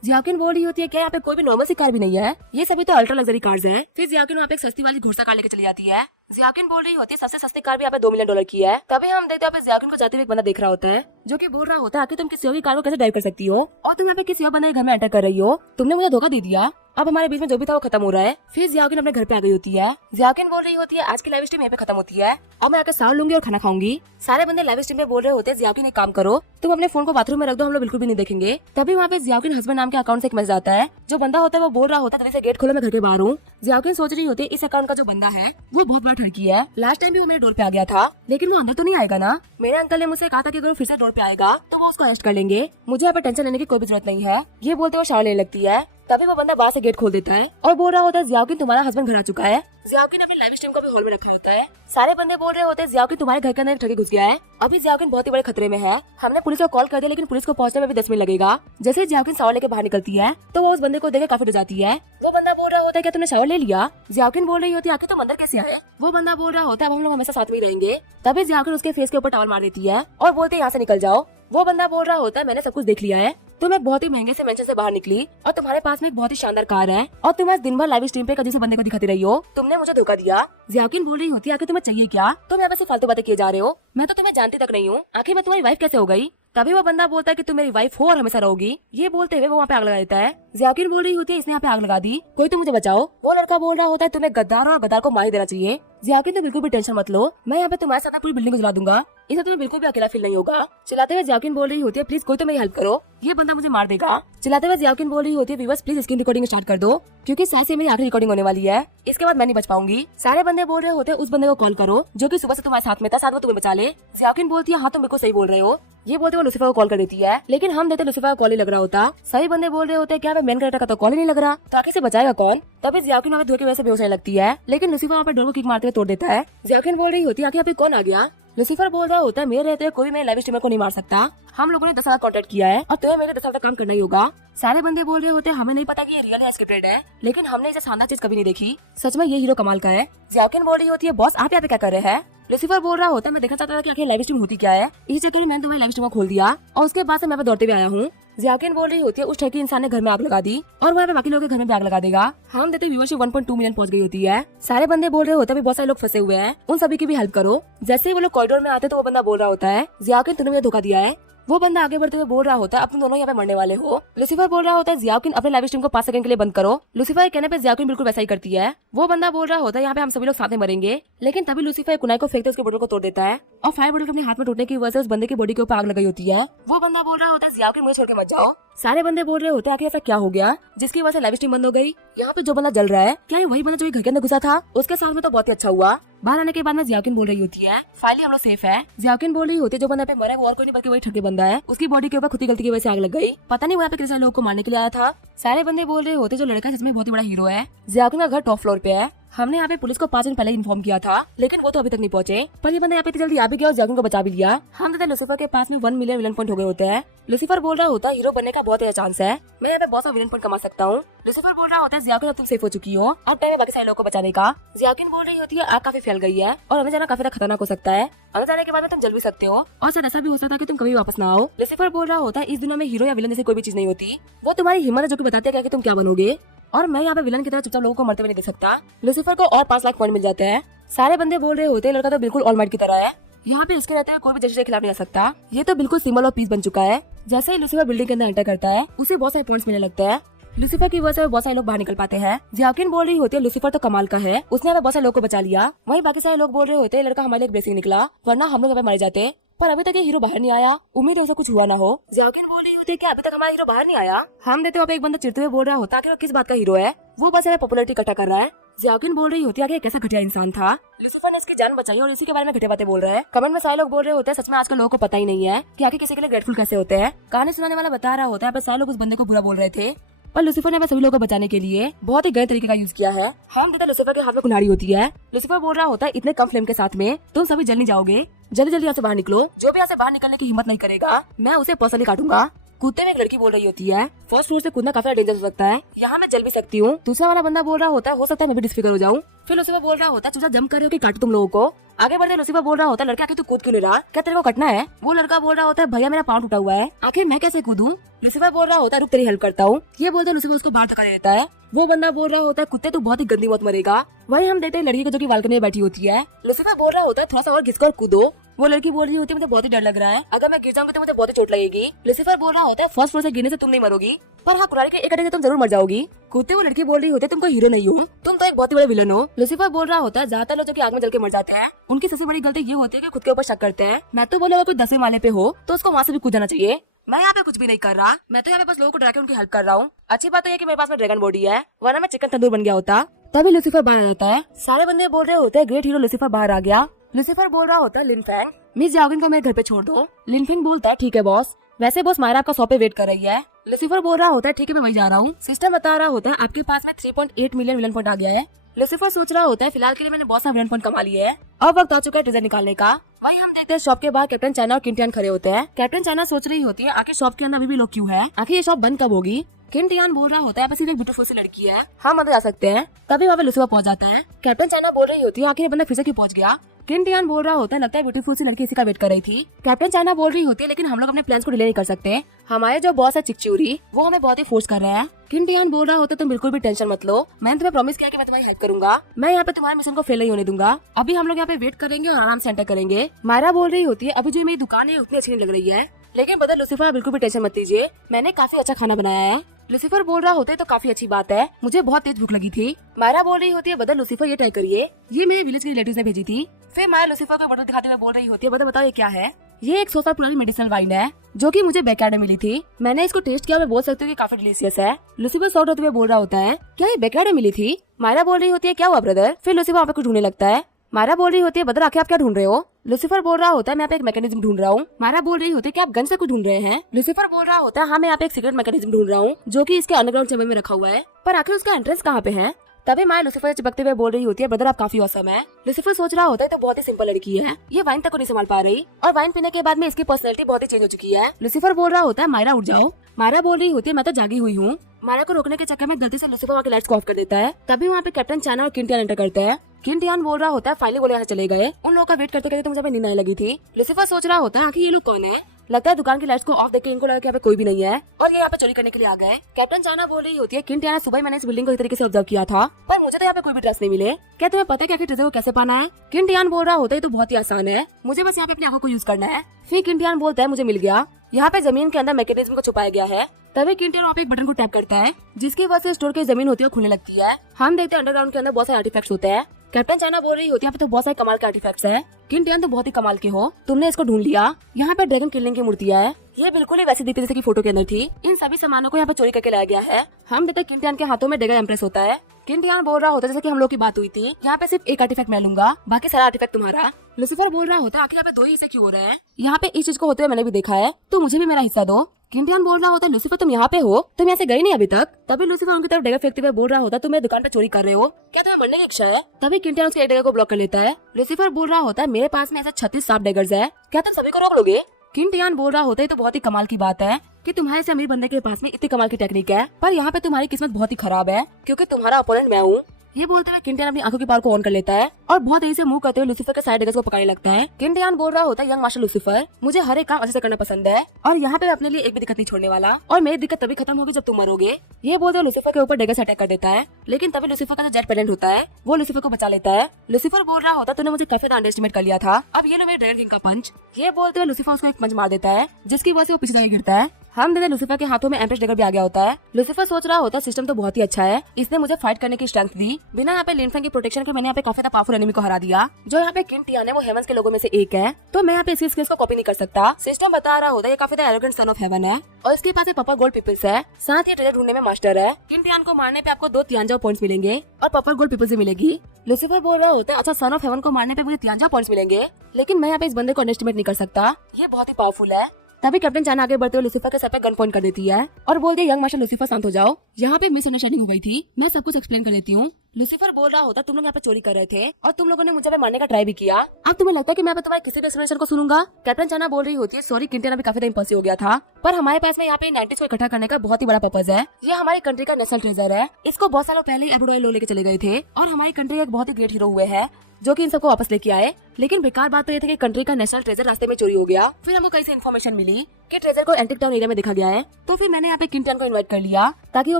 जियाकिन बोल रही होती है क्या यहाँ पे कोई भी नॉर्मल सी कार भी नहीं है, ये सभी तो अल्ट्रा लग्जरी कार्स हैं। फिर जियाकिन वहाँ पे एक सस्ती वाली घुड़सा कार लेके चली जाती है। जियाकिन बोल रही होती है सबसे सस्ती कार भी यहाँ पे $2 मिलियन की है। तभी हम देखते हैं जियाकिन को जाते हुए एक बंदा देख रहा होता है जो कि बोल रहा होता है कि तुम किसी और की कार को कैसे ड्राइव कर सकती हो और तुम यहाँ पे किसी और बंदे के घर में एंटर कर रही हो, तुमने मुझे धोखा दे दिया, अब हमारे बीच में जो भी था वो खत्म हो रहा है। फिर जियाकिन अपने घर पे आ गई होती है। जियाकिन बोल रही होती है आज की लाइव स्ट्रीम यहीं पे खत्म होती है, अब मैं आकर साउंड लूंगी और खाना खाऊंगी। सारे बंदे लाइव स्ट्रीम पे बोल रहे होते हैं जियाकिन एक काम करो, तुम अपने फोन को बाथरूम में रख दो, हम लोग बिल्कुल भी नहीं देखेंगे। तभी वहाँ पे जियाकिन हस्बैंड नाम के अकाउंट से एक मैसेज आता है। जो बंदा होता है वो बोल रहा होता है जल्दी से गेट खोलो, मैं घर के बाहर हूँ। जियाकिन सोच रही होती है इस अकाउंट का जो बंदा है वो बहुत बड़ा ठड़की है, लास्ट टाइम भी वो मेरे डोर पे आ गया था, लेकिन वो अंदर तो नहीं आएगा ना। मेरे अंकल ने मुझसे कहा था कि अगर वो फिर से डोर पे आएगा तो वो उसको अरेस्ट कर लेंगे, मुझे यहाँ पे टेंशन लेने की कोई भी जरूरत नहीं है। ये बोलते हुए शावर लेने लगती है। तभी वो बंदा बाहर से गेट खोल देता है और बोल रहा होता है जियाकिन तुम्हारा हस्बैंड घर आ चुका है। जियाकिन अपने लाइव स्ट्रीम को भी हॉल में रखा होता है। सारे बंदे बोल रहे होते हैं जियाकिन तुम्हारे घर के अंदर एक ठगी घुस गया है, अभी जियाकिन बहुत ही बड़े खतरे में है, हमने पुलिस को कॉल कर दिया लेकिन पुलिस को पहुंचने में भी 10 मिनट लगेगा। जैसे जियाकिन शावर लेके बाहर निकलती है तो वो उस बंदे को देख काफी डर जाती है। वो बंदा बोल रहा होता है क्या तुमने शावर ले लिया? जियाकिन बोल रही होती है आखिर तुम अंदर कैसे आए? वो बंदा बोल रहा होता है अब हम लोग हमेशा साथ में ही रहेंगे। तभी जियाकिन उसके फेस के ऊपर टॉवल मार देती है और बोलते यहाँ से निकल जाओ। वो बंदा बोल रहा होता है मैंने सब कुछ देख लिया है, तुम एक बहुत ही महंगे से मेंशन से बाहर निकली और तुम्हारे पास में एक बहुत ही शानदार कार है और तुम आज दिन भर लाइव स्ट्रीम पे कभी से बंदे को दिखाती रही हो, तुमने मुझे धोखा दिया। जियाकिन बोल रही होती है आखिर तुम्हें चाहिए क्या? तुम यहाँ पे सिर्फ फालतू बातें किए जा रहे हो, मैं तो तुम्हें जानती तक नहीं हूँ, आखिर मैं तुम्हारी वाइफ कैसे हो गई? तभी वो बंदा बोलता है कि तुम मेरी वाइफ हो और हमेशा रहोगी। ये बोलते हुए वो वहाँ पे आग लगा देता है। जियाकिन बोल रही होती है इसने यहाँ पे आग लगा दी, कोई तो मुझे बचाओ। वो लड़का बोल रहा होता है तुम्हें गद्दार और गद्दार को मार ही देना चाहिए। जियाकिन तो बिल्कुल भी टेंशन मत लो, मैं यहाँ पे तुम्हारे साथ पूरी बिल्डिंग को जला दूंगा, इसे तुम्हें बिल्कुल भी अकेला फील नहीं होगा। चिल्लाते हुए जियाकिन बोल रही होती है प्लीज कोई तो मेरी हेल्प करो, ये बंदा मुझे मार देगा। चिल्लाते हुए जियाकिन बोल रही होती है viewers please screen recording start कर दो, क्योंकि शायद से मेरी आखिरी रिकॉर्डिंग होने वाली है, इसके बाद मैं नहीं बच पाऊंगी। सारे बंदे बोल रहे होते हैं उस बंदे को कॉल करो जो कि सुबह से तुम्हारे साथ में था, शायद वो तुम्हें बचा ले। जियाकिन बोलती है हाँ तुम बिल्कुल सही बोल रहे हो। ये बोलते हुए लूसीफर को कॉल कर देती है, लेकिन हम देते लूसीफर का कॉल ही लग रहा होता। सभी बंदे बोल रहे होते हैं क्या मेन कैरेक्टर का तो कॉल ही नहीं लग रहा, तो आखिर से बचाएगा कौन? तभी जियाकिन वहाँ पे धोखे की वजह से बेहोश होने लगती है, लेकिन लूसीफर वहाँ पे डोर को किक मारते हुए तोड़ देता है। जियाकिन बोल रही होती है आखिर यहाँ पे कौन आ गया? लूसीफर बोल रहा होता है मेरे रहते कोई भी मेरे लाइव स्ट्रीमर को नहीं मार सकता, हम लोगों ने 10 साल कॉन्ट्रैक्ट किया है और तुम्हें मेरे 10 साल तक काम करना ही होगा। सारे बंदे बोल रहे होते हैं हमें नहीं पता कि ये रियल है स्क्रिप्टेड है, लेकिन हमने इसे शानदार चीज कभी नहीं देखी, सच में ये हीरो कमाल का है। जियाकिन बोल रही होती है बॉस आप यहाँ पे क्या कर रहे हैं? लूसीफर बोल रहा होता है मैं देखना चाहता था कि आखिर लाइव स्ट्रीम होती क्या है, इसी चक्कर में मैंने तुम्हारी लाइव स्ट्रीम को खोल दिया और उसके बाद से मैं दौड़ते हुए आया हूँ। जियाकिन बोल रही होती है उस ठगी इंसान ने घर में आग लगा दी और वहाँ पे बाकी लोगों के घर में भी आग लगा देगा। हम देते व्यूअरशिप 1.2 मिलियन पहुंच गई होती है। सारे बंदे बोल रहे होते हैं बहुत सारे लोग फंसे हुए हैं, उन सभी की भी हेल्प करो। जैसे ही वो लोग कॉरिडोर में आते तो वो बंदा बोल रहा होता है जियाकिन तुमने मुझे धोखा दिया है। वो बंदा आगे बढ़ते हुए बोल रहा होता है अब तुम दोनों यहाँ पे मरने वाले हो। लूसीफर बोल रहा होता है जियाकिन अपने लाइव स्ट्रीम को 5 सेकंड के लिए बंद करो। लूसीफर के कहने पे जियाकिन बिल्कुल वैसा ही करती है। वो बंदा बोल रहा होता है यहाँ पे हम सभी लोग साथ में मरेंगे, लेकिन तभी लूसीफर कुनाई को फेंकते उसके बोतल को तोड़ देता है और फायर बोतल अपने हाथ में टूटने की वजह से उस बंदे की बॉडी के ऊपर आग लगी होती है। वो बंदा बोल रहा होता है जियाकिन मुझे छोड़ के मत जाओ। सारे बंदे बोल रहे होते हैं आखिर ऐसा क्या हो गया जिसकी वजह से लाइव स्ट्रीम बंद हो गई? यहाँ पे जो बंदा जल रहा है क्या ये वही बंदा जो घर के अंदर घुसा था? उसके साथ में तो बहुत ही अच्छा हुआ। बाहर आने के बाद में जियाकिन बोल रही होती है फाइनली हम लोग सेफ है। जियाकिन बोल रही होती है जो बंदा पे मरा है वो और कोई नहीं बल्कि वही ठगे बंदा है, उसकी बॉडी के ऊपर खुद की गलती की वजह से आग लग गई, पता नहीं वहाँ पे किसी लोगों को मारने के लिए आया था। सारे बंदे बोल रहे होते जो लड़का सच में बहुत ही बड़ा हीरो है। जियाकिन का घर टॉप फ्लोर पे है, हमने यहाँ पे पुलिस को 5 दिन पहले इन्फॉर्म किया था, लेकिन वो तो अभी तक नहीं पहुंचे, पर ये बंदा यहाँ पे जल्दी आ भी गया और जियाकिन को बचा भी लिया। हम देते लूसीफर के पास में 1 मिलियन विलन पॉइंट हो गए होते हैं। लूसीफर बोल रहा होता है हीरो बनने का बहुत ही चांस है, मैं यहाँ पे बहुत सारा विलन पॉइंट कमा सकता हूँ। लूसीफर बोल रहा होता है जियाकिन अब तुम सेफ हो चुकी हो, अब टाइम है बाकी सारे लोगों को बचाने का। जियाकिन बोल रही होती है आग काफी फैल गई है और हमें जाना काफी खतरनाक हो सकता है, हमें जाने के बाद में तुम जल भी सकते हो और शायद ऐसा भी हो सकता है कि तुम कभी वापस ना आओ। लूसीफर बोल रहा होता है इस दिनों में हीरो या विलन जैसे कोई भी चीज नहीं होती, वो तुम्हारी हिम्मत है जो कि बताते हैं कि तुम क्या बनोगे, और मैं यहाँ पे विलन की तरह चुपचाप लोगों को मरते हुए नहीं देख सकता। लूसीफर को और 5 लाख पॉइंट मिल जाते हैं। सारे बंदे बोल रहे होते हैं लड़का तो बिल्कुल ऑलमाइट की तरह है, यहाँ पे इसके रहते हैं कोई भी जज के खिलाफ नहीं जा सकता, ये तो बिल्कुल सिंबल ऑफ पीस बन चुका है। जैसे ही लूसीफर बिल्डिंग के अंदर एंटर करता है उसे बहुत सारे पॉइंट्स मिलने लगते हैं। लूसीफर की वजह से बहुत सारे लोग बाहर निकल पाते हैं। जियाकिन बोल रही होती है लूसीफर तो कमाल का है, उसने हमें बहुत सारे लोगों को बचा लिया। वहीं बाकी सारे लोग बोल रहे होते हैं लड़का हमारे लिए एक ब्लेसिंग निकला, वरना हम लोग यहाँ पे मर जाते, पर अभी तक ये हीरो बाहर नहीं आया, उम्मीद है उसे कुछ हुआ ना हो। जियाकिन बोल रही होती है कि अभी तक हमारा हीरो बाहर नहीं आया। हम देते हुए एक बंदा चिढ़ते हुए बोल रहा होता है कि वो किस बात का हीरो है, वो बस हमें पॉपुलैरिटी इकट्ठा कर रहा है। जियाकिन बोल रही होती है कि कैसा घटिया इंसान था, लूसीफर ने इसकी जान बचाई और इसी के बारे में घटिया बातें बोल रहे हैं। कमेंट में सारे लोग बोल रहे होते हैं सच में आजकल लोगों को पता ही नहीं है कि आखिर किसी के लिए ग्रेटफुल कैसे होते हैं। कहानी सुनाने वाला बता रहा होता है सारे लोग उस बंदे को बुरा बोल रहे थे, पर लूसीफर ने सभी लोगों को बचाने के लिए बहुत ही गलत तरीके का यूज किया है। हम देते लूसीफर के हाथ में कुल्हाड़ी होती है। लूसीफर बोल रहा होता है इतने कम फ्लेम के साथ में तुम सभी जल नहीं जाओगे, जल्दी जल्दी यहाँ से बाहर निकलो। जो भी यहाँ से बाहर निकलने की हिम्मत नहीं करेगा मैं उसे पर्सनली काटूंगा। कूदते में एक लड़की बोल रही होती है फर्स्ट फ्लोर से कूदना काफी डेंजर हो सकता है, यहाँ मैं चल भी सकती हूँ। दूसरा वाला बंदा बोल रहा होता है हो सकता है मैं भी डिस्फिगर हो जाऊँ। फिर लूसीफर बोल रहा होता है चूजा जंप कर रहे हो कि काटू तुम लोगों को। आगे बढ़ते लूसीफर बोल रहा होता है लड़का आखिर तू कूद क्यों नहीं रहा, क्या तेरे को कटना है। वो लड़का बोल रहा होता है भैया मेरा पाँव टूटा हुआ है, आखिर मैं कैसे कूदूं। लूसीफर बोल रहा होता है रुक तेरी हेल्प करता हूँ। ये बोलते लूसीफर उसको बाहर धक्का दे देता है। वो बंदा बोल रहा होता है कुत्ते तू बहुत ही गंदी मौत मरेगा। वही हम देखते हैं लड़की को जो की बालकनी में बैठी होती है। लूसीफर बोल रहा होता है थोड़ा सा और घिसकर कूदो। वो लड़की बोल रही होती है मुझे बहुत ही डर लग रहा है, अगर मैं गिर जाऊंगी तो मुझे बहुत ही चोट लगेगी। लूसीफर बोल रहा होता है फर्स्ट फ्लोर से गिरने से तुम नहीं मरोगी, पर हाँ कुल्हाड़ी के एक अटैक से तुम जरूर मर जाओगी। कूदते वो लड़की बोल रही होती है तुम कोई हीरो नहीं हो, तुम तो एक बहुत ही बड़े विलन हो। लूसीफर बोल रहा होता है ज्यादातर लोग जो कि आग में जल के मर जाते हैं उनकी सबसे बड़ी गलती ये होती है कि खुद के ऊपर शक करते हैं। मैं तो बोला अगर कोई 10वें माले पे हो तो उसको वहाँ से भी कूद जाना चाहिए। मैं यहाँ पे कुछ भी नहीं कर रहा, मैं तो यहाँ पे बस लोगों को डरा के उनकी हेल्प कर रहा हूँ। अच्छी बात तो ये कि मेरे पास में ड्रैगन बॉडी है, वरना मैं चिकन तंदूर बन गया होता। तभी लूसीफर बाहर आता है। सारे बंदे बोल रहे होते हैं ग्रेट हीरो लूसीफर बाहर आ गया। लूसीफर बोल रहा होता है लिनफेंग मिस जाओगिन को मेरे घर पे छोड़ दो। लिनफेंग बोलता है ठीक है बॉस, वैसे बॉस मायरा आपका 100 पे वेट कर रही है। लूसीफर बोल रहा होता है ठीक है मैं वही जा रहा हूँ। सिस्टम बता रहा होता है आपके पास में 3.8 मिलियन विलन पॉइंट आ गया है। लूसीफर सोच रहा होता है फिलहाल के लिए मैंने बहुत सारे विलन पॉइंट कमा लिए है, अब वक्त आ चुका है ट्रेजर निकालने का। वही हम देखते हैं शॉप के बाहर कैप्टन चाइना और किंटियान खड़े होते हैं। कैप्टन चाइना सोच रही होती है आखिर शॉप के अंदर अभी भी लोग क्यों है, आखिर ये शॉप बंद कब होगी। किंटियान बोल रहा होता है बस एक ब्यूटीफुल सी लड़की है, हम अंदर जा सकते हैं। तभी वहाँ पे लूसीफर पहुंच जाता है। कैप्टन चाइना बोल रही होती है आखिर ये बंदा फिर से क्यों पहुंच गया। किंटियान बोल रहा होता है लगता है ब्यूटीफुल सी लड़की इसी का वेट कर रही थी। कैप्टन चाइना बोल रही होती है लेकिन हम लोग अपने प्लान्स को डिले नहीं कर सकते, हमारे जो बॉस है चिकचूरी वो हमें बहुत ही फोर्स कर रहे हैं। किंटियान बोल रहा होता है तुम बिल्कुल भी टेंशन मत लो, मैंने तुम्हें प्रॉमिस किया कि मैं तुम्हारी हेल्प करूंगा, मैं यहाँ पे तुम्हारे मिशन को फेल नहीं होने दूंगा। अभी हम लोग यहाँ पे वेट करेंगे और आराम से एंटर करेंगे। मायरा बोल रही होती है अभी जो मेरी दुकान है उतनी अच्छी नहीं लग रही है, लेकिन बदल लूसीफर बिल्कुल भी टेंशन मत लीजिए, मैंने काफी अच्छा खाना बनाया है। लूसीफर बोल रहा होता है तो काफी अच्छी बात है, मुझे बहुत तेज भूख लगी थी। मायरा बोल रही होती है बदल लूसीफर ये ट्राई करिए, ये मेरे विलेज के रिलेटिव्स ने भेजी थी। फिर मायरा लूसीफर को बॉटल दिखाते हुए बोल रही होती है बदल बताओ ये क्या है। ये एक 100 साल पुरानी मेडिसिनल वाइन है जो कि मुझे बैकयार्ड में मिली थी, मैंने इसको टेस्ट किया, मैं बोल सकती हूँ कि काफी डिलीशियस है। लूसीफर शॉर्ट होते हुए बोल रहा होता है क्या ये बैकयार्ड में मिली थी। मायरा बोल रही होती है क्या हुआ ब्रदर। फिर लूसीफर वहाँ पे कुछ ढूंढने लगता है। मायरा बोल रही होती है बदल आखिर आप क्या ढूंढ रहे हो। लूसीफर बोल रहा होता है मैं यहाँ पे एक मैकेनिज्म ढूंढ रहा हूँ। मायरा बोल रही होती है कि आप गन से कुछ ढूंढ रहे हैं। लूसीफर बोल रहा होता है हाँ मैं यहाँ पे एक सीक्रेट मैकेनिज्म ढूंढ रहा हूँ जो कि इसके अंडरग्राउंड चैम्बर में रखा हुआ है, पर आखिर उसका एंट्रेंस कहाँ पे है। तभी माया लूसीफर से चिपकते हुए बोल रही होती है ब्रदर आप काफी औसम है। लूसीफर सोच रहा होता है तो बहुत ही सिंपल लड़की है, ये वाइन तक को नहीं संभाल पा रही और वाइन पीने के बाद में इसकी पर्सनैलिटी बहुत ही चेंज हो चुकी है। लूसीफर बोल रहा होता है मायरा उठ जाओ। मायरा बोल रही होती है मैं तो जागी हुई हूँ। मायरा को रोकने के चक्कर में गलती से लूसीफर वहाँ के लाइट्स को ऑफ कर देता है। तभी वहाँ पे कैप्टन चाइना और किंटियान एंटर करते हैं। किंटियान बोल रहा होता है फाइनली वो यहाँ चले गए, उन लोगों का वेट करते करते तो मुझे नींद आने लगी थी। लूसीफर सोच रहा होता है आखिर ये लोग कौन है, लगता है दुकान की लाइट्स को ऑफ देख के इनको लगा कि यहाँ पे कोई भी नहीं है और ये यहाँ पे चोरी करने के लिए आ गए। कैप्टन चाइना बोल रही होती है किंटियान सुबह मैंने इस बिल्डिंग को इस तरीके से ऑब्जर्व किया था, पर मुझे तो यहाँ पे कोई भी ट्रस्ट नहीं मिले, क्या तुम्हें पता है कि आखिर ट्रेजर को कैसे पाना है। किंटियान बोल रहा होता है तो बहुत ही आसान है, मुझे बस यहाँ पे अपनी आंखों को यूज करना है। फिर किंटियान बोलता है मुझे मिल गया, यहाँ पे जमीन के अंदर मैकेनिज्म को छुपाया गया है। तभी किंटियान वहाँ पे एक बटन को टैप करता है जिसकी वजह से स्टोर की जमीन होती है खुलने लगती है। हम देखते हैं अंडरग्राउंड के अंदर बहुत सारे आर्टिफैक्ट्स होते हैं। कैप्टन चाइना बोल रही होती है तो बहुत सारे कमाल के आर्टिफैक्ट्स है। किंटियान तो बहुत ही कमाल के हो, तुमने इसको ढूंढ लिया। यहाँ पे ड्रैगन किलिंग की मूर्तियां है, ये बिल्कुल ही वैसी दिखती जैसे की फोटो के अंदर थी। इन सभी सामानों को यहाँ पे चोरी करके लाया गया है। हम देखते हैं किंटियान के हाथों में ड्रैगन एम्प्रेस होता है। किंटियान बोल रहा होता है जैसे कि हम लोग की बात हुई थी, यहाँ पे सिर्फ एक आर्टिफैक्ट मैं लूंगा, बाकी सारा आर्टिफैक्ट तुम्हारा। लूसीफर बोल रहा होता है आखिर यहाँ पे 2 ही हिस्से क्यों हो रहे हैं, यहाँ पे इस चीज को होते हुए मैंने भी देखा है, तो मुझे भी मेरा हिस्सा दो। किंटियान बोल रहा होता है लूसीफर तुम यहाँ पे हो, तुम यहाँ से गई नहीं अभी तक। तभी लूसीफर उनकी तरफ डैगर फेंकते हुए बोल रहा होता है तुम मेरी दुकान पे चोरी कर रहे हो, क्या तुम्हें मरने की इच्छा है। तभी किंटियान उसके एक डैगर को ब्लॉक कर लेता है। लूसीफर बोल रहा होता है मेरे पास में ऐसे 36 शार्प डैगर्स है, क्या तुम सभी को रोक लोगे। किंटियान बोल रहा होता है तो बहुत ही कमाल की बात है कि तुम्हारे से अमीर बंदे के पास में इतनी कमाल की टेक्निक है, पर यहाँ पे तुम्हारी किस्मत बहुत ही खराब है क्योंकि तुम्हारा अपोनेंट मैं हूँ। ये बोलते हुए किंटियान अपनी आंखों की पावर को ऑन कर लेता है और बहुत तेजी से मूव करते हुए लूसीफर के साइड डैगर्स को पकड़ने लगता है। किंटियान बोल रहा होता है यंग मास्टर लूसीफर, मुझे हर एक काम अच्छे से करना पसंद है और यहाँ पे अपने लिए एक भी दिक्कत नहीं छोड़ने वाला, और मेरी दिक्कत तभी खत्म होगी जब तुम मरोगे। ये बोलते हुए लूसीफर के ऊपर डैगर से अटैक कर देता है, लेकिन तभी लूसीफर का जो जेट पेरेंट होता है वो लूसीफर को बचा लेता है। लूसीफर बोल रहा होता तूने मुझे काफी अंडर एस्टिमेट कर लिया था, अब ये लो मेरे ड्रैगन किंग का पंच। ये बोलते हुए लूसीफर उसको एक पंच मार देता है जिसकी वजह से वो पीछे जाके गिरता है। हम देखते लूसीफर के हाथों में एम्प्रेस डैगर भी आ गया होता है। लूसीफर सोच रहा होता है सिस्टम तो बहुत ही अच्छा है, इसने मुझे फाइट करने की स्ट्रेंथ दी, बिना यहाँ पे लिनफेंग की प्रोटेक्शन के मैंने यहाँ पे काफी पावरफुल एनिमी को हरा दिया। जो यहाँ पे किंटियान है वो हेवंस के लोगों में से एक है, तो मैं यहाँ पे इसकी स्किल्स को कॉपी नहीं कर सकता। सिस्टम बता रहा होता है ये काफी एरोगेंट सन ऑफ हेवन है और इसके पास पर्पल गोल्ड पीपल्स है, साथ ही ट्रेजर ढूंढने में मास्टर है। किंटियान को मारने पे आपको 2 तियांजाओ पॉइंट्स मिलेंगे और पर्पल गोल्ड पीपल्स मिलेगी। लूसीफर बोल रहा होता है अच्छा सन ऑफ हेवन को मारने पे मुझे तियांजाओ पॉइंट्स मिलेंगे, लेकिन मैं यहाँ पे इस बंदे को अंडरएस्टिमेट नहीं कर सकता, ये बहुत ही पावरफुल है। तभी कैप्टन चाना आगे बढ़ते हुए लूसीफर के सर पे गन पॉइंट कर देती है और बोलती है, यंग मास्टर लूसीफर शांत हो जाओ, यहाँ पे मिसअंडरस्टैंडिंग हो गई थी, मैं सब कुछ एक्सप्लेन कर देती हूँ। लूसीफर बोल रहा होता, तुम लोग यहाँ पे चोरी कर रहे थे और तुम लोगों ने मुझे पे मारने का ट्राई भी किया। अब तुम्हें लगता है कि मैं तुम्हारे किसी भी एक्सप्लेनेशन को सुनूंगा? कैप्टन चाना बोल रही होती है, सॉरी किंटियाना भी काफी टाइम फंसी हो गया था, पर हमारे पास में यहाँ पे 90s को इकट्ठा करने का बहुत ही बड़ा पर्पज है। ये हमारी कंट्री का नेशनल ट्रेजर है। इसको बहुत सालों पहले ही एबुडोई लोग लेके चले गए थे और हमारी कंट्री का एक बहुत ही ग्रेट हीरो हुए हैं जो कि इन सबको वापस लेके आए। लेकिन बेकार बात तो ये थी कि कंट्री का नेशनल ट्रेजर रास्ते में चोरी हो गया। फिर हमको कहीं से इन्फॉर्मेशन मिली कि ट्रेजर को एंटिक टाउन एरिया में दिखा गया है, तो फिर मैंने यहाँ पे किंटियान को इन्वाइट कर लिया ताकि वो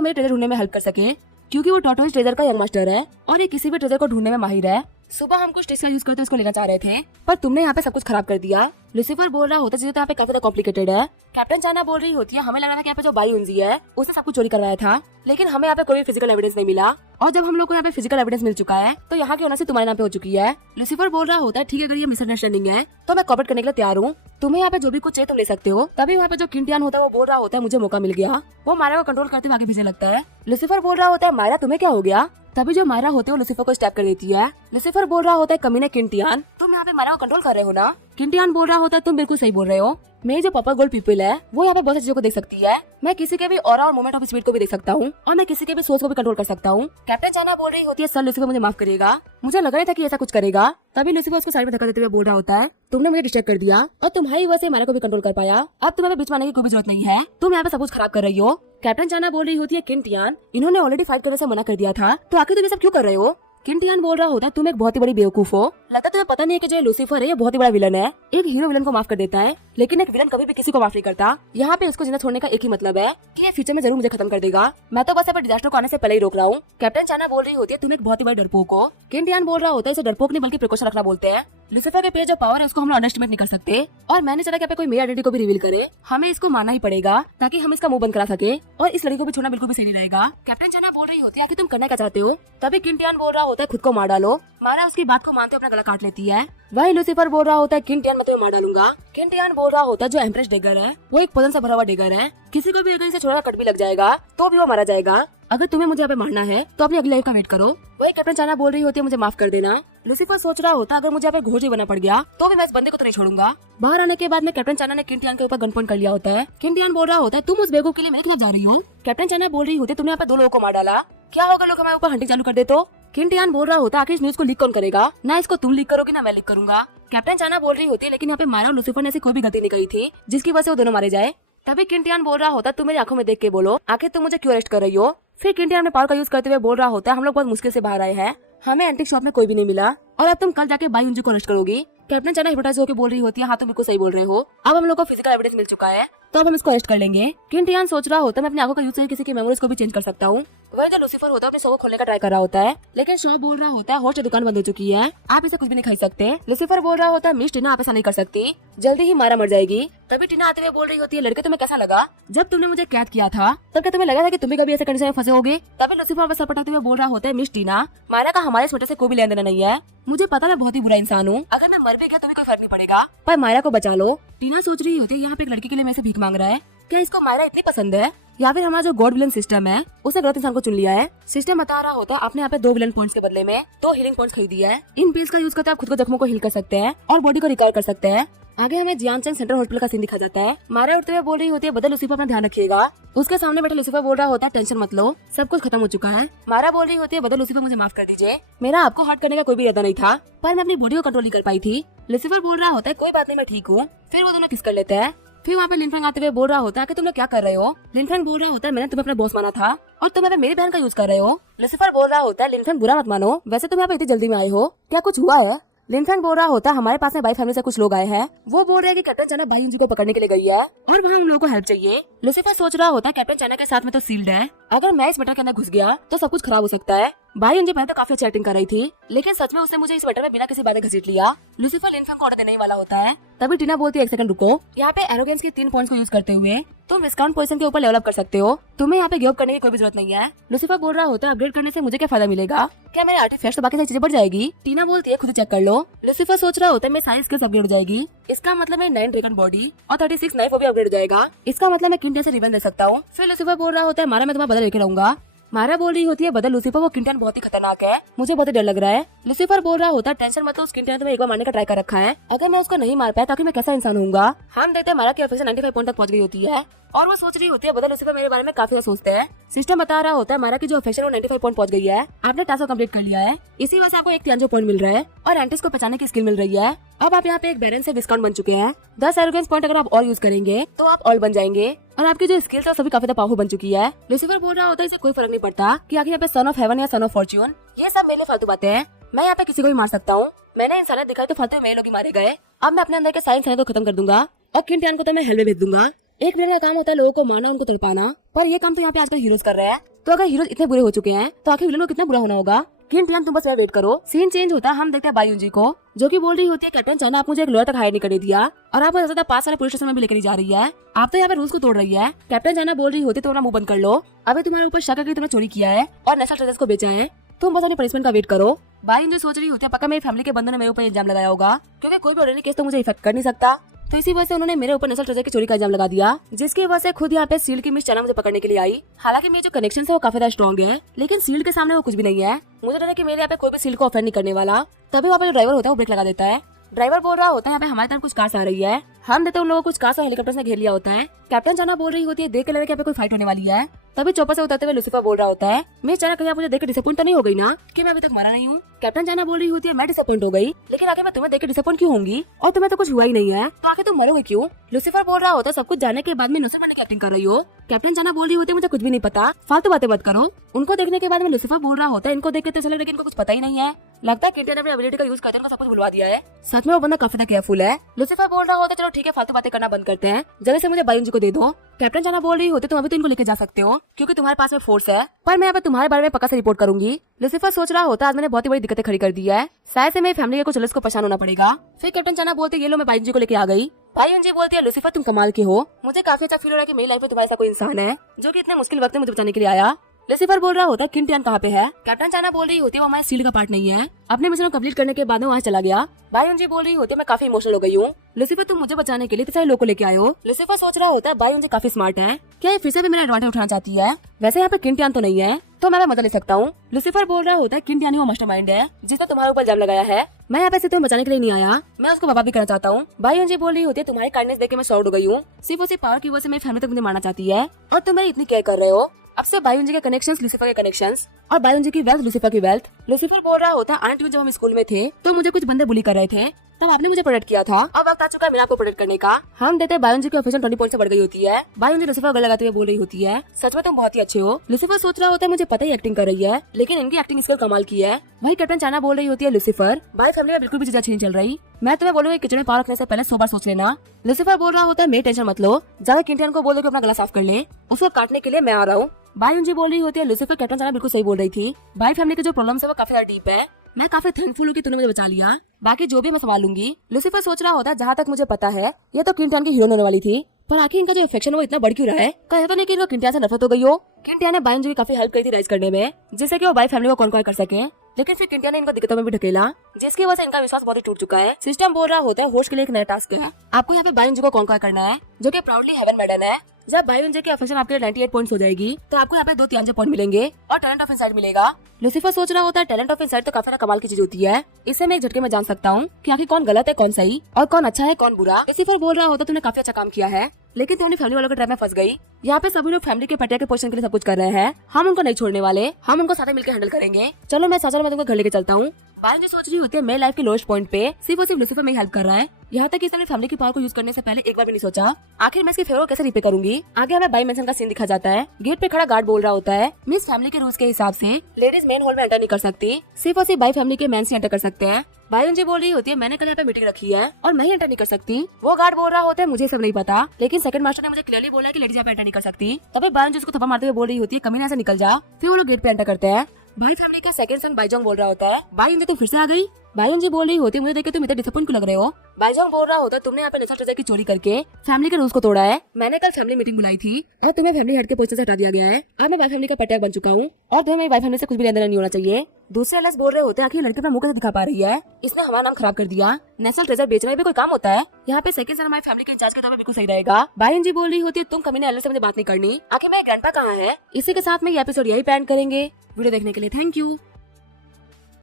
मेरे ट्रेजर ढूंढने में हेल्प कर सके, क्योंकि वो टॉर्टोइज ट्रेजर का यंग मास्टर है और ये किसी भी ट्रेजर को ढूंढने में माहिर है। सुबह हम कुछ ट्रिक्स का यूज करते उसको लेना चाह रहे थे, पर तुमने यहाँ पे सब कुछ खराब कर दिया। लूसीफर बोल रहा होता, चीजें तो यहाँ पे काफी ज्यादा कॉम्प्लिकेटेड है। कैप्टन चाना बोल रही होती है, हमें लग रहा था कि यहाँ पे जो बाई उंजी है उसने सब कुछ चोरी करवाया था, लेकिन हमें यहाँ पे कोई फिजिकल एविडेंस नहीं मिला। और जब हम लोग को यहाँ पे फिजिकल एविडेंस मिल चुका है तो यहाँ की ओनरशिप तुम्हारे नाम पे हो चुकी है। लूसीफर बोल रहा होता है, ठीक है, अगर ये मिसअंडरस्टैंडिंग है तो मैं कॉपरेट करने के लिए तैयार हूँ, तुम्हें यहाँ पे जो भी कुछ चाहिए तुम ले सकते हो। तभी वहाँ पे जो किंटियान होता है वो बोल रहा होता है, मुझे मौका मिल गया। वो मायरा को कंट्रोल करते हुए आगे भेजने लगता है। लूसीफर बोल रहा होता है, मायरा तुम्हें क्या हो गया? तभी जो मायरा होते है वो लूसीफर को स्टैप कर देती है। लूसीफर बोल रहा होता है, कमीने किंटियान, तुम यहाँ पे मायरा को कंट्रोल कर रहे हो ना? किंटियान बोल रहा होता है, तुम बिल्कुल सही बोल रहे हो, मेरी जो पर्पल गोल्ड पीपल है वो यहाँ पे बहुत सी चीजों को देख सकती है। मैं किसी के भी ऑरा और मोमेंट ऑफ स्पीड को भी देख सकता हूँ और मैं किसी के भी सोच को भी कंट्रोल कर सकता हूँ। कैप्टन चाना बोल रही होती है, सर लूसीफर मुझे माफ करिएगा, मुझे लग रहा था कि ऐसा कुछ करेगा। तभी लूसीफर उसको साइड में धक्का देते हुए बोल रहा होता है, तुमने मुझे डिस्ट्रैक्ट कर दिया और तुम्हारी वजह से मायरा को भी कंट्रोल कर पाया, अब तुम्हें बीच में आने की कोई जरूरत नहीं है, तुम यहाँ पे सब कुछ खराब कर रही हो। कैप्टन चाना बोल रही होती है, किंटियान, इन्होंने ऑलरेडी फाइट करने से मना कर दिया था, तो आखिर तुम ये सब क्यों कर रहे हो? किंटियान बोल रहा होता है, तुम एक बहुत ही बड़ी बेवकूफ हो, लगता है तुम्हें पता नहीं है कि जो लूसीफर है ये बहुत ही बड़ा विलन है। एक हीरो विलन को माफ कर देता है, लेकिन एक विलन कभी भी किसी को माफ नहीं करता। यहाँ पे उसको जिंदा छोड़ने का एक ही मतलब है कि ये फ्यूचर में जरूर मुझे खत्म कर देगा। मैं तो बस यहाँ पे डिजास्टर को आने से पहले ही रोक रहा हूँ। कैप्टन चाना बोल रही होती है, तुम एक बहुत ही बड़ा डरपोक हो। किंटियान बोल रहा होता है, इसे डरपोक नहीं बल्कि प्रिकॉशन रखना बोलते हैं। लूसीफर के पेज जो पावर है उसको हम लोग अंडरस्टिमेट नहीं कर सकते और मैंने चाहा कि कोई मेरी आइडेंटिटी को भी रिवील करे, हमें इसको मानना ही पड़ेगा ताकि हम इसका मुंह बंद करा सके और इस लड़की को भी छोड़ना बिल्कुल भी सही नहीं रहेगा। कैप्टन चाना बोल रही होती है, आखिर तुम करना क्या चाहते हो? तभी किंटियान बोल रहा होता है, खुद को मार डालो। मारा उसकी बात को मानते अपना गला काट लेती है। वही लूसीफर बोल रहा होता है, किंटियान मैं तुम्हें मार डालूंगा। किंटियान बोल रहा होता है, जो एम्प्रेस डेगर है वो एक पॉइजन से भरा हुआ डेगर है, किसी को भी अगर इसे छोड़ा कट भी लग जाएगा तो भी वो मारा जाएगा। अगर तुम्हें मुझे यहाँ पे मारना है तो अपनी अगली लाइफ का वेट करो। वही कैप्टन चाना बोल रही होती है, मुझे माफ कर देना। लूसीफर सोच रहा होता, अगर मुझे यहाँ पे घोष ही बना पड़ गया तो भी मैं इस बंदे को तो नहीं छोड़ूंगा। बाहर आने के बाद में कैप्टन चाना ने किंटियान के ऊपर गन पॉइंट कर लिया होता है। किंटियान बोल रहा होता है, तुम उस बेवकूफ के लिए मेरे खिलाफ जा रही हो। कैप्टन चाना बोल रही होती है, तुमने यहाँ पे 2 लोगों को मार डाला, क्या होगा लोग हमारे ऊपर हंटिंग चालू कर दे तो? किंटियान बोल रहा होता, आखिर इस न्यूज को लीक कौन करेगा? ना इसको तुम लीक करोगे ना मैं लीक करूंगा। कैप्टन चाना बोल रही होती है, लेकिन यहाँ पे मायरा और लूसीफर ने ऐसी कोई भी गलती नहीं करी थी जिसकी वजह से वो दोनों मारे जाए। तभी किंटियान बोल रहा होता, तुम मेरी आंखों में देख के बोलो, आखिर तुम मुझे क्यों अरेस्ट कर रही हो? फिर किंटियान अपने पावर का यूज करते हुए बोल रहा होता है, हम लोग बहुत मुश्किल से बाहर आए हैं, हमें एंटिक शॉप में कोई भी नहीं मिला और अब तुम कल जाके बाई उंजी को अरेस्ट करोगी। कैप्टन चाना हिप्नोटाइज होकर बोल रही होती है, हाँ तुम बिल्कुल सही बोल रहे हो, अब हम लोग को फिजिकल एविडेंस मिल चुका है तो अब हम इसको अरेस्ट कर लेंगे। किंटियान सोच रहा होता है, मैं अपनी आंखों का यूज करके किसी की मेमोरीज को भी चेंज कर सकता हूँ। वही जो लूसीफर होता है अपने शॉप को खोलने का ट्राई कर रहा होता है, लेकिन शॉप बोल रहा होता है, होस्ट दुकान बंद हो चुकी है, आप इसे कुछ भी नहीं खा सकते। लूसीफर बोल रहा होता है, मिस टीना आप ऐसा नहीं कर सकती, जल्दी ही मारा मर जाएगी। तभी टीना आते हुए बोल रही होती है, लड़के तुम्हें कैसा लगा जब तुमने मुझे कैद किया था, तब क्या तुम्हें लगा था कि तुम्हें कभी ऐसे कंडीशन में फंसे होगे? तभी लूसीफर सर पटाते हुए बोल रहा होता है, मिस टीना, मायरा का हमारे इस मैटर से कोई भी लेन देना नहीं है, मुझे पता मैं बहुत ही बुरा इंसान हूँ, अगर मैं मर भी गया तो भी कोई फर्क नहीं पड़ेगा, पर मायरा को बचा लो। टीना सोच रही होती है, यहाँ पे एक लड़की के लिए मैं से भीख मांग रहा है, क्या इसको मायरा इतनी पसंद है या फिर हमारा जो गॉड विलन सिस्टम है उसने गलत इंसान को चुन लिया है? सिस्टम बता रहा होता है, आपने यहाँ पे 2 विलन पॉइंट्स के बदले में 2 हीलिंग पॉइंट्स खरीदी है, इन पिल्स का यूज करते आप खुद को जख्मों को हील कर सकते हैं और बॉडी को रिकवर कर सकते हैं। आगे हमें जियांगचेन सेंट्रल हॉस्पिटल का सीन दिखा जाता है। मायरा उठते हुए बोल रही होती है, बदल लूसीफर अपना ध्यान रखिएगा। उसके सामने बैठे लूसीफर बोल रहा होता है, टेंशन मत लो, सब कुछ खत्म हो चुका है। मायरा बोल रही होती है, बदल लूसीफर मुझे माफ कर दीजिए, मेरा आपको हर्ट करने का कोई भी इरादा नहीं था, पर मैं अपनी बॉडी को कंट्रोल नहीं कर पाई थी। लूसीफर बोल रहा होता है, कोई बात नहीं मैं ठीक हूँ। फिर वो दोनों किस कर लेते हैं। फिर वहाँ पे लिनफ्रैंक आते हुए बोल रहा होता है कि तुम लोग क्या कर रहे हो? लिनफ्रैंक बोल रहा होता है, मैंने तुम्हें अपना बॉस माना था और तुम यहाँ पे मेरी बहन का यूज कर रहे हो। लूसीफर बोल रहा होता है, लिनफ्रैंक बुरा मत मानो, वैसे तुम यहाँ पे इतनी जल्दी में आए हो, क्या कुछ हुआ है? लिनफ्रैंक बोल रहा होता है, हमारे पास में बाई फैमिली से कुछ लोग आए हैं, वो बोल रहे हैं कि कैप्टन चाना बाई उंजी को पकड़ने के लिए गई है और वहाँ उन लोगों को हेल्प चाहिए। लूसीफर सोच रहा होता है, कैप्टन चाना के साथ में तो सील्ड है, अगर मैं इस मैटर के अंदर घुस गया तो सब कुछ खराब हो सकता है। बाई उंजी पहले तो काफी अच्छी एक्टिंग कर रही थी, लेकिन सच में उसने मुझे इस मैटर में बिना किसी बात घसीट लिया। लूसीफर लिनफ्रैंक को ऑर्डर देने वाला होता है, तभी टीना बोलती है, 1 सेकंड रुको, यहाँ पे एरोगेंस के 3 पॉइंट्स को यूज करते हुए तुम विस्काउंट पोजीशन के ऊपर लेवल अप कर सकते हो, तुम्हें यहाँ पे गिव अप करने की कोई भी जरूरत नहीं है। लूसीफर बोल रहा होता है, अपग्रेड करने से मुझे क्या फायदा मिलेगा? क्या मेरे आर्टिफैक्ट्स तो बाकी सारी चीजें बढ़ जाएगी? टीना बोलती है, खुद चेक कर लो। लूसीफर सोच रहा होता है, मेरी सारी स्किल्स अपग्रेड हो जाएगी, इसका मतलब है 9 ड्रैगन बॉडी और 36 नाइफ वो भी अपग्रेड हो जाएगा, इसका मतलब मैं किंटिया से रिवेंज ले सकता हूँ। फिर लूसीफर बोल रहा होता है, मारा मैं तुम्हारा बदला लेके रहूंगा। मायरा बोल रही होती है बदल लूसीफर, वो किंटियान बहुत ही खतरनाक है, मुझे बहुत ही डर लग रहा है। लूसीफर बोल रहा होता है टेंशन मत लो, उस किंटियान ने एक बार मारने का ट्राई कर रखा है, अगर मैं उसको नहीं मार पाया तो मैं कैसा इंसान होऊंगा। हम देखते हैं मायरा की अफेक्शन 95 पॉइंट तक पहुंच गई होती है और वो सोच रही होती है बदल लूसीफर मेरे बारे में काफी सोचते हैं। सिस्टम बता रहा होता है मायरा की जो अफेक्शन वो 95 पॉइंट पहुंच गई है, आपने टास्क कंप्लीट कर लिया है, इसी वजह से आपको एक 300 पॉइंट मिल रहा है और एंटिस को पहचानने की स्किल मिल रही है। अब आप यहाँ पे एक बैरन से डिस्काउंट बन चुके हैं। 10 एरोगेंस पॉइंट अगर आप और यूज करेंगे तो आप ऑल बन जाएंगे और आपकी जो स्किल्स है सभी काफी ज्यादा पावरफुल बन चुकी है। लूसीफर बोल रहा होता है इसे कोई फर्क नहीं पड़ता कि आखिर यहाँ पे सन ऑफ हेवन या सन ऑफ फॉर्च्यून, ये सब मेरे लिए फालतू बातें हैं, मैं यहाँ पे किसी को भी मार सकता हूँ, मैंने इंसानियत दिखाई तो फालतू मेरे लोग ही मारे गए, अब मैं अपने अंदर के सारे इंसानियत को खत्म कर दूंगा और किंटियान को तो मैं हेल में भेज दूंगा। एक विलन का काम होता है लोगों को मारना, उनको तड़पाना, पर ये काम तो यहाँ पे आजकल हीरोज कर रहे हैं, तो अगर हीरोज इतने बुरे हो चुके हैं तो आखिर विलन को कितना बुरा होना होगा। किंटियान तुम बस वेट करो, सीन चेंज होता है, हम देखते हैं बायुंजी को जो कि बोल रही होती है कैप्टन चाइना आप मुझे एक लॉयर तक हायर नहीं करने दिया और आप मुझे पास वाले पुलिस स्टेशन में भी लेकर जा रही है, आप तो यहाँ पे रूल्स को तोड़ रही है। कैप्टन चाइना बोल रही होती तो अपना मुंह बंद कर लो, अभी तुम्हारे ऊपर शक है कि तुमने चोरी किया है और नेशनल ट्रेजर्स को बेचा है, तुम बस अपनी पनिशमेंट का वेट करो। बायुंजी सोच रही होती है पक्का मेरी फैमिली के बंदों ने मेरे ऊपर इल्जाम लगाया होगा, क्योंकि कोई भी ऑर्डिनरी केस तो मुझे इफेक्ट कर नहीं सकता, तो इसी वजह से उन्होंने मेरे ऊपर नेशनल ट्रेजर की चोरी का इल्जाम लगा दिया, जिसकी वजह से खुद यहाँ पे सील्ड की मिस चाइना मुझे पकड़ने के लिए आई। हालांकि मेरे जो कनेक्शन है वो काफी ज्यादा स्ट्रॉन्ग है, लेकिन सील्ड के सामने वो कुछ भी नहीं है, मुझे डर है कि मेरे यहाँ पे कोई भी सील्ड को ऑफेंड नहीं करने वाला। तभी वहाँ पे जो ड्राइवर होता है वो ब्रेक लगा देता है, ड्राइवर बोल रहा होता है यहाँ पे हमारी तरफ कुछ कार्स आ रही है, हम देते उन लोगों को कुछ कार्स और हेलीकॉप्टर से घेर लिया होता है। कैप्टन चाइना बोल रही होती है देख के लग रहा है कि यहाँ पे कोई फाइट होने वाली है, तभी चौपर से उतरते हुए लूसीफर बोल रहा होता है मिस चाइना कहीं आप मुझे देख के डिसअपॉइंट तो नहीं हो गई ना कि मैं अभी तक मारा नहीं हूँ। कैप्टन चाइना बोल रही होती है मैं डिसअपॉइंट हो गई, लेकिन आखिर मैं तुम्हें देख के डिसअपॉइंट क्यों होंगी और तुम्हें तो कुछ हुआ ही नहीं है, तो आखिर तुम मरोगे क्यों। लूसीफर बोल रहा होता है सब कुछ जानने के बाद में इनोसेंट बनने की एक्टिंग कर रही हो। कैप्टन चाइना बोल रही होती है मुझे कुछ भी नहीं पता, फालतू बातें मत करो। उनको देखने के बाद में लूसीफर बोल रहा होता है इनको देख के तो चले लेकिन इनको कुछ पता ही नहीं है, लगता है किंटियान ने अपनी एबिलिटी का यूज करते हैं सब कुछ बुलवा दिया है, सच में वो बंदा काफी केयरफुल है। लूसीफर बोल रहा होता है चलो ठीक है फालतू बातें करना बंद करते हैं, जल्दी से मुझे बायुंजी को दे दो। कैप्टन चाइना बोल रही होती तुम अभी तो इनको लेके जा सकते हो क्योंकि तुम्हारे पास में फोर्स है, पर मैं अब तुम्हारे बारे में पक्का से रिपोर्ट करूंगी। लूसीफर सोच रहा होता आज मैंने बहुत ही बड़ी दिक्कतें खड़ी कर दी है, शायद से मेरी फैमिली के कुछ को परेशान होना पड़ेगा। फिर कैप्टन चाइना बोलते ये लो मैं बायुंजी को लेके आ गई। बायुंजी बोलती है लूसीफर तुम कमाल के हो, मुझे काफी अच्छा फील हो रहा है कि मेरी लाइफ में तुम्हारे साथ कोई इंसान है जो कि इतने मुश्किल वक्त में मुझे बचाने के लिए आया। लूसीफर बोल रहा होता है किंटियान कहाँ पे है। कैप्टन चाइना बोल रही होती है वो हमारे सील्ड का पार्ट नहीं है, अपने मिशन कंप्लीट करने के बाद में वहाँ चला गया। बायुंजी बोल रही होती है मैं काफी इमोशनल हो गई हूँ, लूसीफर तुम मुझे बचाने के लिए सारे लोगों को लेके आए हो। लूसीफर सोच रहा होता है बायुंजी काफी स्मार्ट है, क्या ये फिर से भी मेरा एडवांटेज उठाना चाहती है, वैसे यहाँ पे किंटियान तो नहीं है तो मैं मजा ले सकता हूँ। लूसीफर बोल रहा होता है किंटियान ही वो मास्टरमाइंड है जिसने तुम्हारे ऊपर इल्जाम लगाया है, मैं यहाँ पे सिर्फ तुम्हें बचाने के लिए नहीं आया, मैं उसको बर्बाद भी करना चाहता हूँ। बायुंजी बोल रही होती है तुम्हारी काइंडनेस देख के मैं शॉक्ड हो गई हूँ, सिर्फ उसी पावर की वजह से मेरी फैमिली तक मुझे मारना चाहती है और तुम मेरी इतनी केयर कर रहे हो। अब से बायुंजी के कनेक्शंस लूसीफर के कनेक्शंस और बायुंजी की वेल्थ लूसीफर की वेल्थ। लूसीफर बोल रहा होता है आंट जब हम स्कूल में थे तो मुझे कुछ बंदे बुली कर रहे थे, तब आपने मुझे प्रोटेक्ट किया था, अब वक्त आ चुका है मेरा आपको प्रोटेक्ट करने का। हम देते बायुंजी की ऑफिशियल 20 पॉइंट से बढ़ गई होती है। बायुंजी लूसीफर गले लगाते हुए बोल रही होती है सच में तुम बहुत ही अच्छे हो। लूसीफर सोच रहा होता है मुझे पता ही एक्टिंग कर रही है, लेकिन इनकी एक्टिंग स्किल कमाल की है। वही कैप्टन चाइना बोल रही होती है लूसीफर भाई फैमिली में बिल्कुल भी चीजें अच्छी नहीं चल रही, मैं तुम्हें बोलूंगा किचन में पार रखने से पहले 100 बार सोच लेना। लूसीफर बोल रहा होता है मेरी टेंशन मत लो, ज्यादा किंटियान को बोल दो कि अपना गला साफ कर ले, उसको काटने के लिए मैं आ रहा हूँ। बायुंजी बोल रही होती है लूसीफर कैप्टन चाइना बिल्कुल सही बोल रही थी, भाई फैमिली के जो प्रॉब्लम है वो काफी ज्यादा डीप है, मैं काफी थैंकफुल हूँ कि तूने मुझे बचा लिया, बाकी जो भी मैं संभाल लूंगी। लूसीफर सोच रहा होता है जहाँ तक मुझे पता है ये तो किंटियान की हीरोइन होने वाली थी, पर आखिर इनका जो अफेक्शन वो इतना बढ़ क्यों रहा है, कहे तो नहीं कि इनको किंटियान से नफरत हो गई हो। किंटियान ने बायुंजी की काफी हेल्प करी थी राइज करने में, जिससे कि वो बाई फैमिली को कॉन्क्वायर कर सके, लेकिन फिर किंटियान ने इनको दिक्कतों में भी ढकेला, जिसकी वजह से इनका विश्वास बहुत ही टूट चुका है। सिस्टम बोल रहा होता है होस्ट के लिए एक नया टास्क है, आपको यहाँ पे बायुंजी को कॉन्क्वायर करना है जो कि प्राउडली हेवन मेडन है। जब बायुंजी की अफेक्शन आपके लिए 98 पॉइंट्स हो जाएगी तो आपको यहाँ पे 2 300 पॉइंट मिलेंगे और टैलेंट ऑफ इनसाइट मिलेगा। लूसीफर सोच रहा होता है टैलेंट ऑफ इनसाइट तो काफी कमाल की चीज होती है, इससे मैं एक झटके में जान सकता हूँ कि आखिर कौन गलत है कौन सही और कौन अच्छा है कौन बुरा। लूसीफर बोल रहा होता तुमने काफी अच्छा काम किया है, लेकिन तुम अपनी फैमिली वालों के ट्रैप में फंस गई। यहाँ पे सभी लोग फैमिली के पटिया के पोजीशन के लिए सब कुछ कर रहे हैं, हम उनको नहीं छोड़ने वाले, हम उनको साथ मिलकर हैंडल करेंगे। चलो मैं साथ में तुमको घर लेके चलता हूँ। बायुंजी सोच रही होती है मेरी लाइफ के लोएस्ट पॉइंट पे सिर्फ और सिर्फ लूसीफर में हेल्प कर रहा है, यहाँ तक कि इसने फैमिली की पावर को यूज करने से पहले एक बार भी नहीं सोचा आखिर मैं इसकी फेवर को कैसे रिपे करूंगी। आगे हमें बाई मेंशन का सीन दिखा जाता है, गेट पे खड़ा गार्ड बोल रहा होता है मिस फैमिली के रूल्स के हिसाब से लेडीज मेन हॉल में एंटर नहीं कर सकती, सिर्फ और सिर्फ बाई फैमिली के मेन से एंटर कर सकते हैं। बायुंजी बोल रही होती है मैंने कल यहाँ पे मीटिंग रखी है और मैं ही एंटर नहीं कर सकती। वो गार्ड बोल रहा होता है मुझे सब नहीं पता, लेकिन सेकंड मास्टर ने मुझे क्लियरली बोला कि लेडीज यहाँ पे एंटर नहीं कर सकती। तभी बायुंजी उसको थप्पड़ मारते हुए बोल रही होती है कमीने से निकल जा। फिर वो लोग गेट पे एंटर करते हैं। भाई फैमिली का सेकंड सन बाईजोंग बोल रहा होता है बायुंजी तुम फिर से आ गई। बायुंजी बोल रही होती है मुझे देख के तुम इतने डिसअपॉइंट क्यों लग रहे हो। बाईजोंग बोल रहा होता है तुमने यहाँ पे नेशनल ट्रेजर की चोरी करके फैमिली के रूल्स को तोड़ा है, मैंने कल फैमिली मीटिंग बुलाई थी और तुम्हें फैमिली हेड के पोजीशन से हटा दिया गया है, अब मैं वाई फैमिली का पेटर्न बन चुका हूँ और तुम्हें मेरी वाई फैमिली से कुछ भी लेना नहीं होना चाहिए। दूसरे एलेक्स बोल रहे होते हैं आखिर लड़की अपना मुंह कैसे दिखा पा रही है, इसने हमारा नाम खराब कर दिया। नेशनल ट्रेजर बेचना भी कोई काम होता है। यहाँ पे सेकंड सन हमारी फैमिली के इंचार्ज के तौर पे बिल्कुल सही रहेगा। बायन जी बोल रही होती है तुम कभी ने एलेक्स से मुझे बात नहीं करनी। आखिर मेरे ग्रैंडपा कहाँ है। इसी के साथ में ये एपिसोड यही पैन करेंगे। वीडियो देखने के लिए थैंक यू।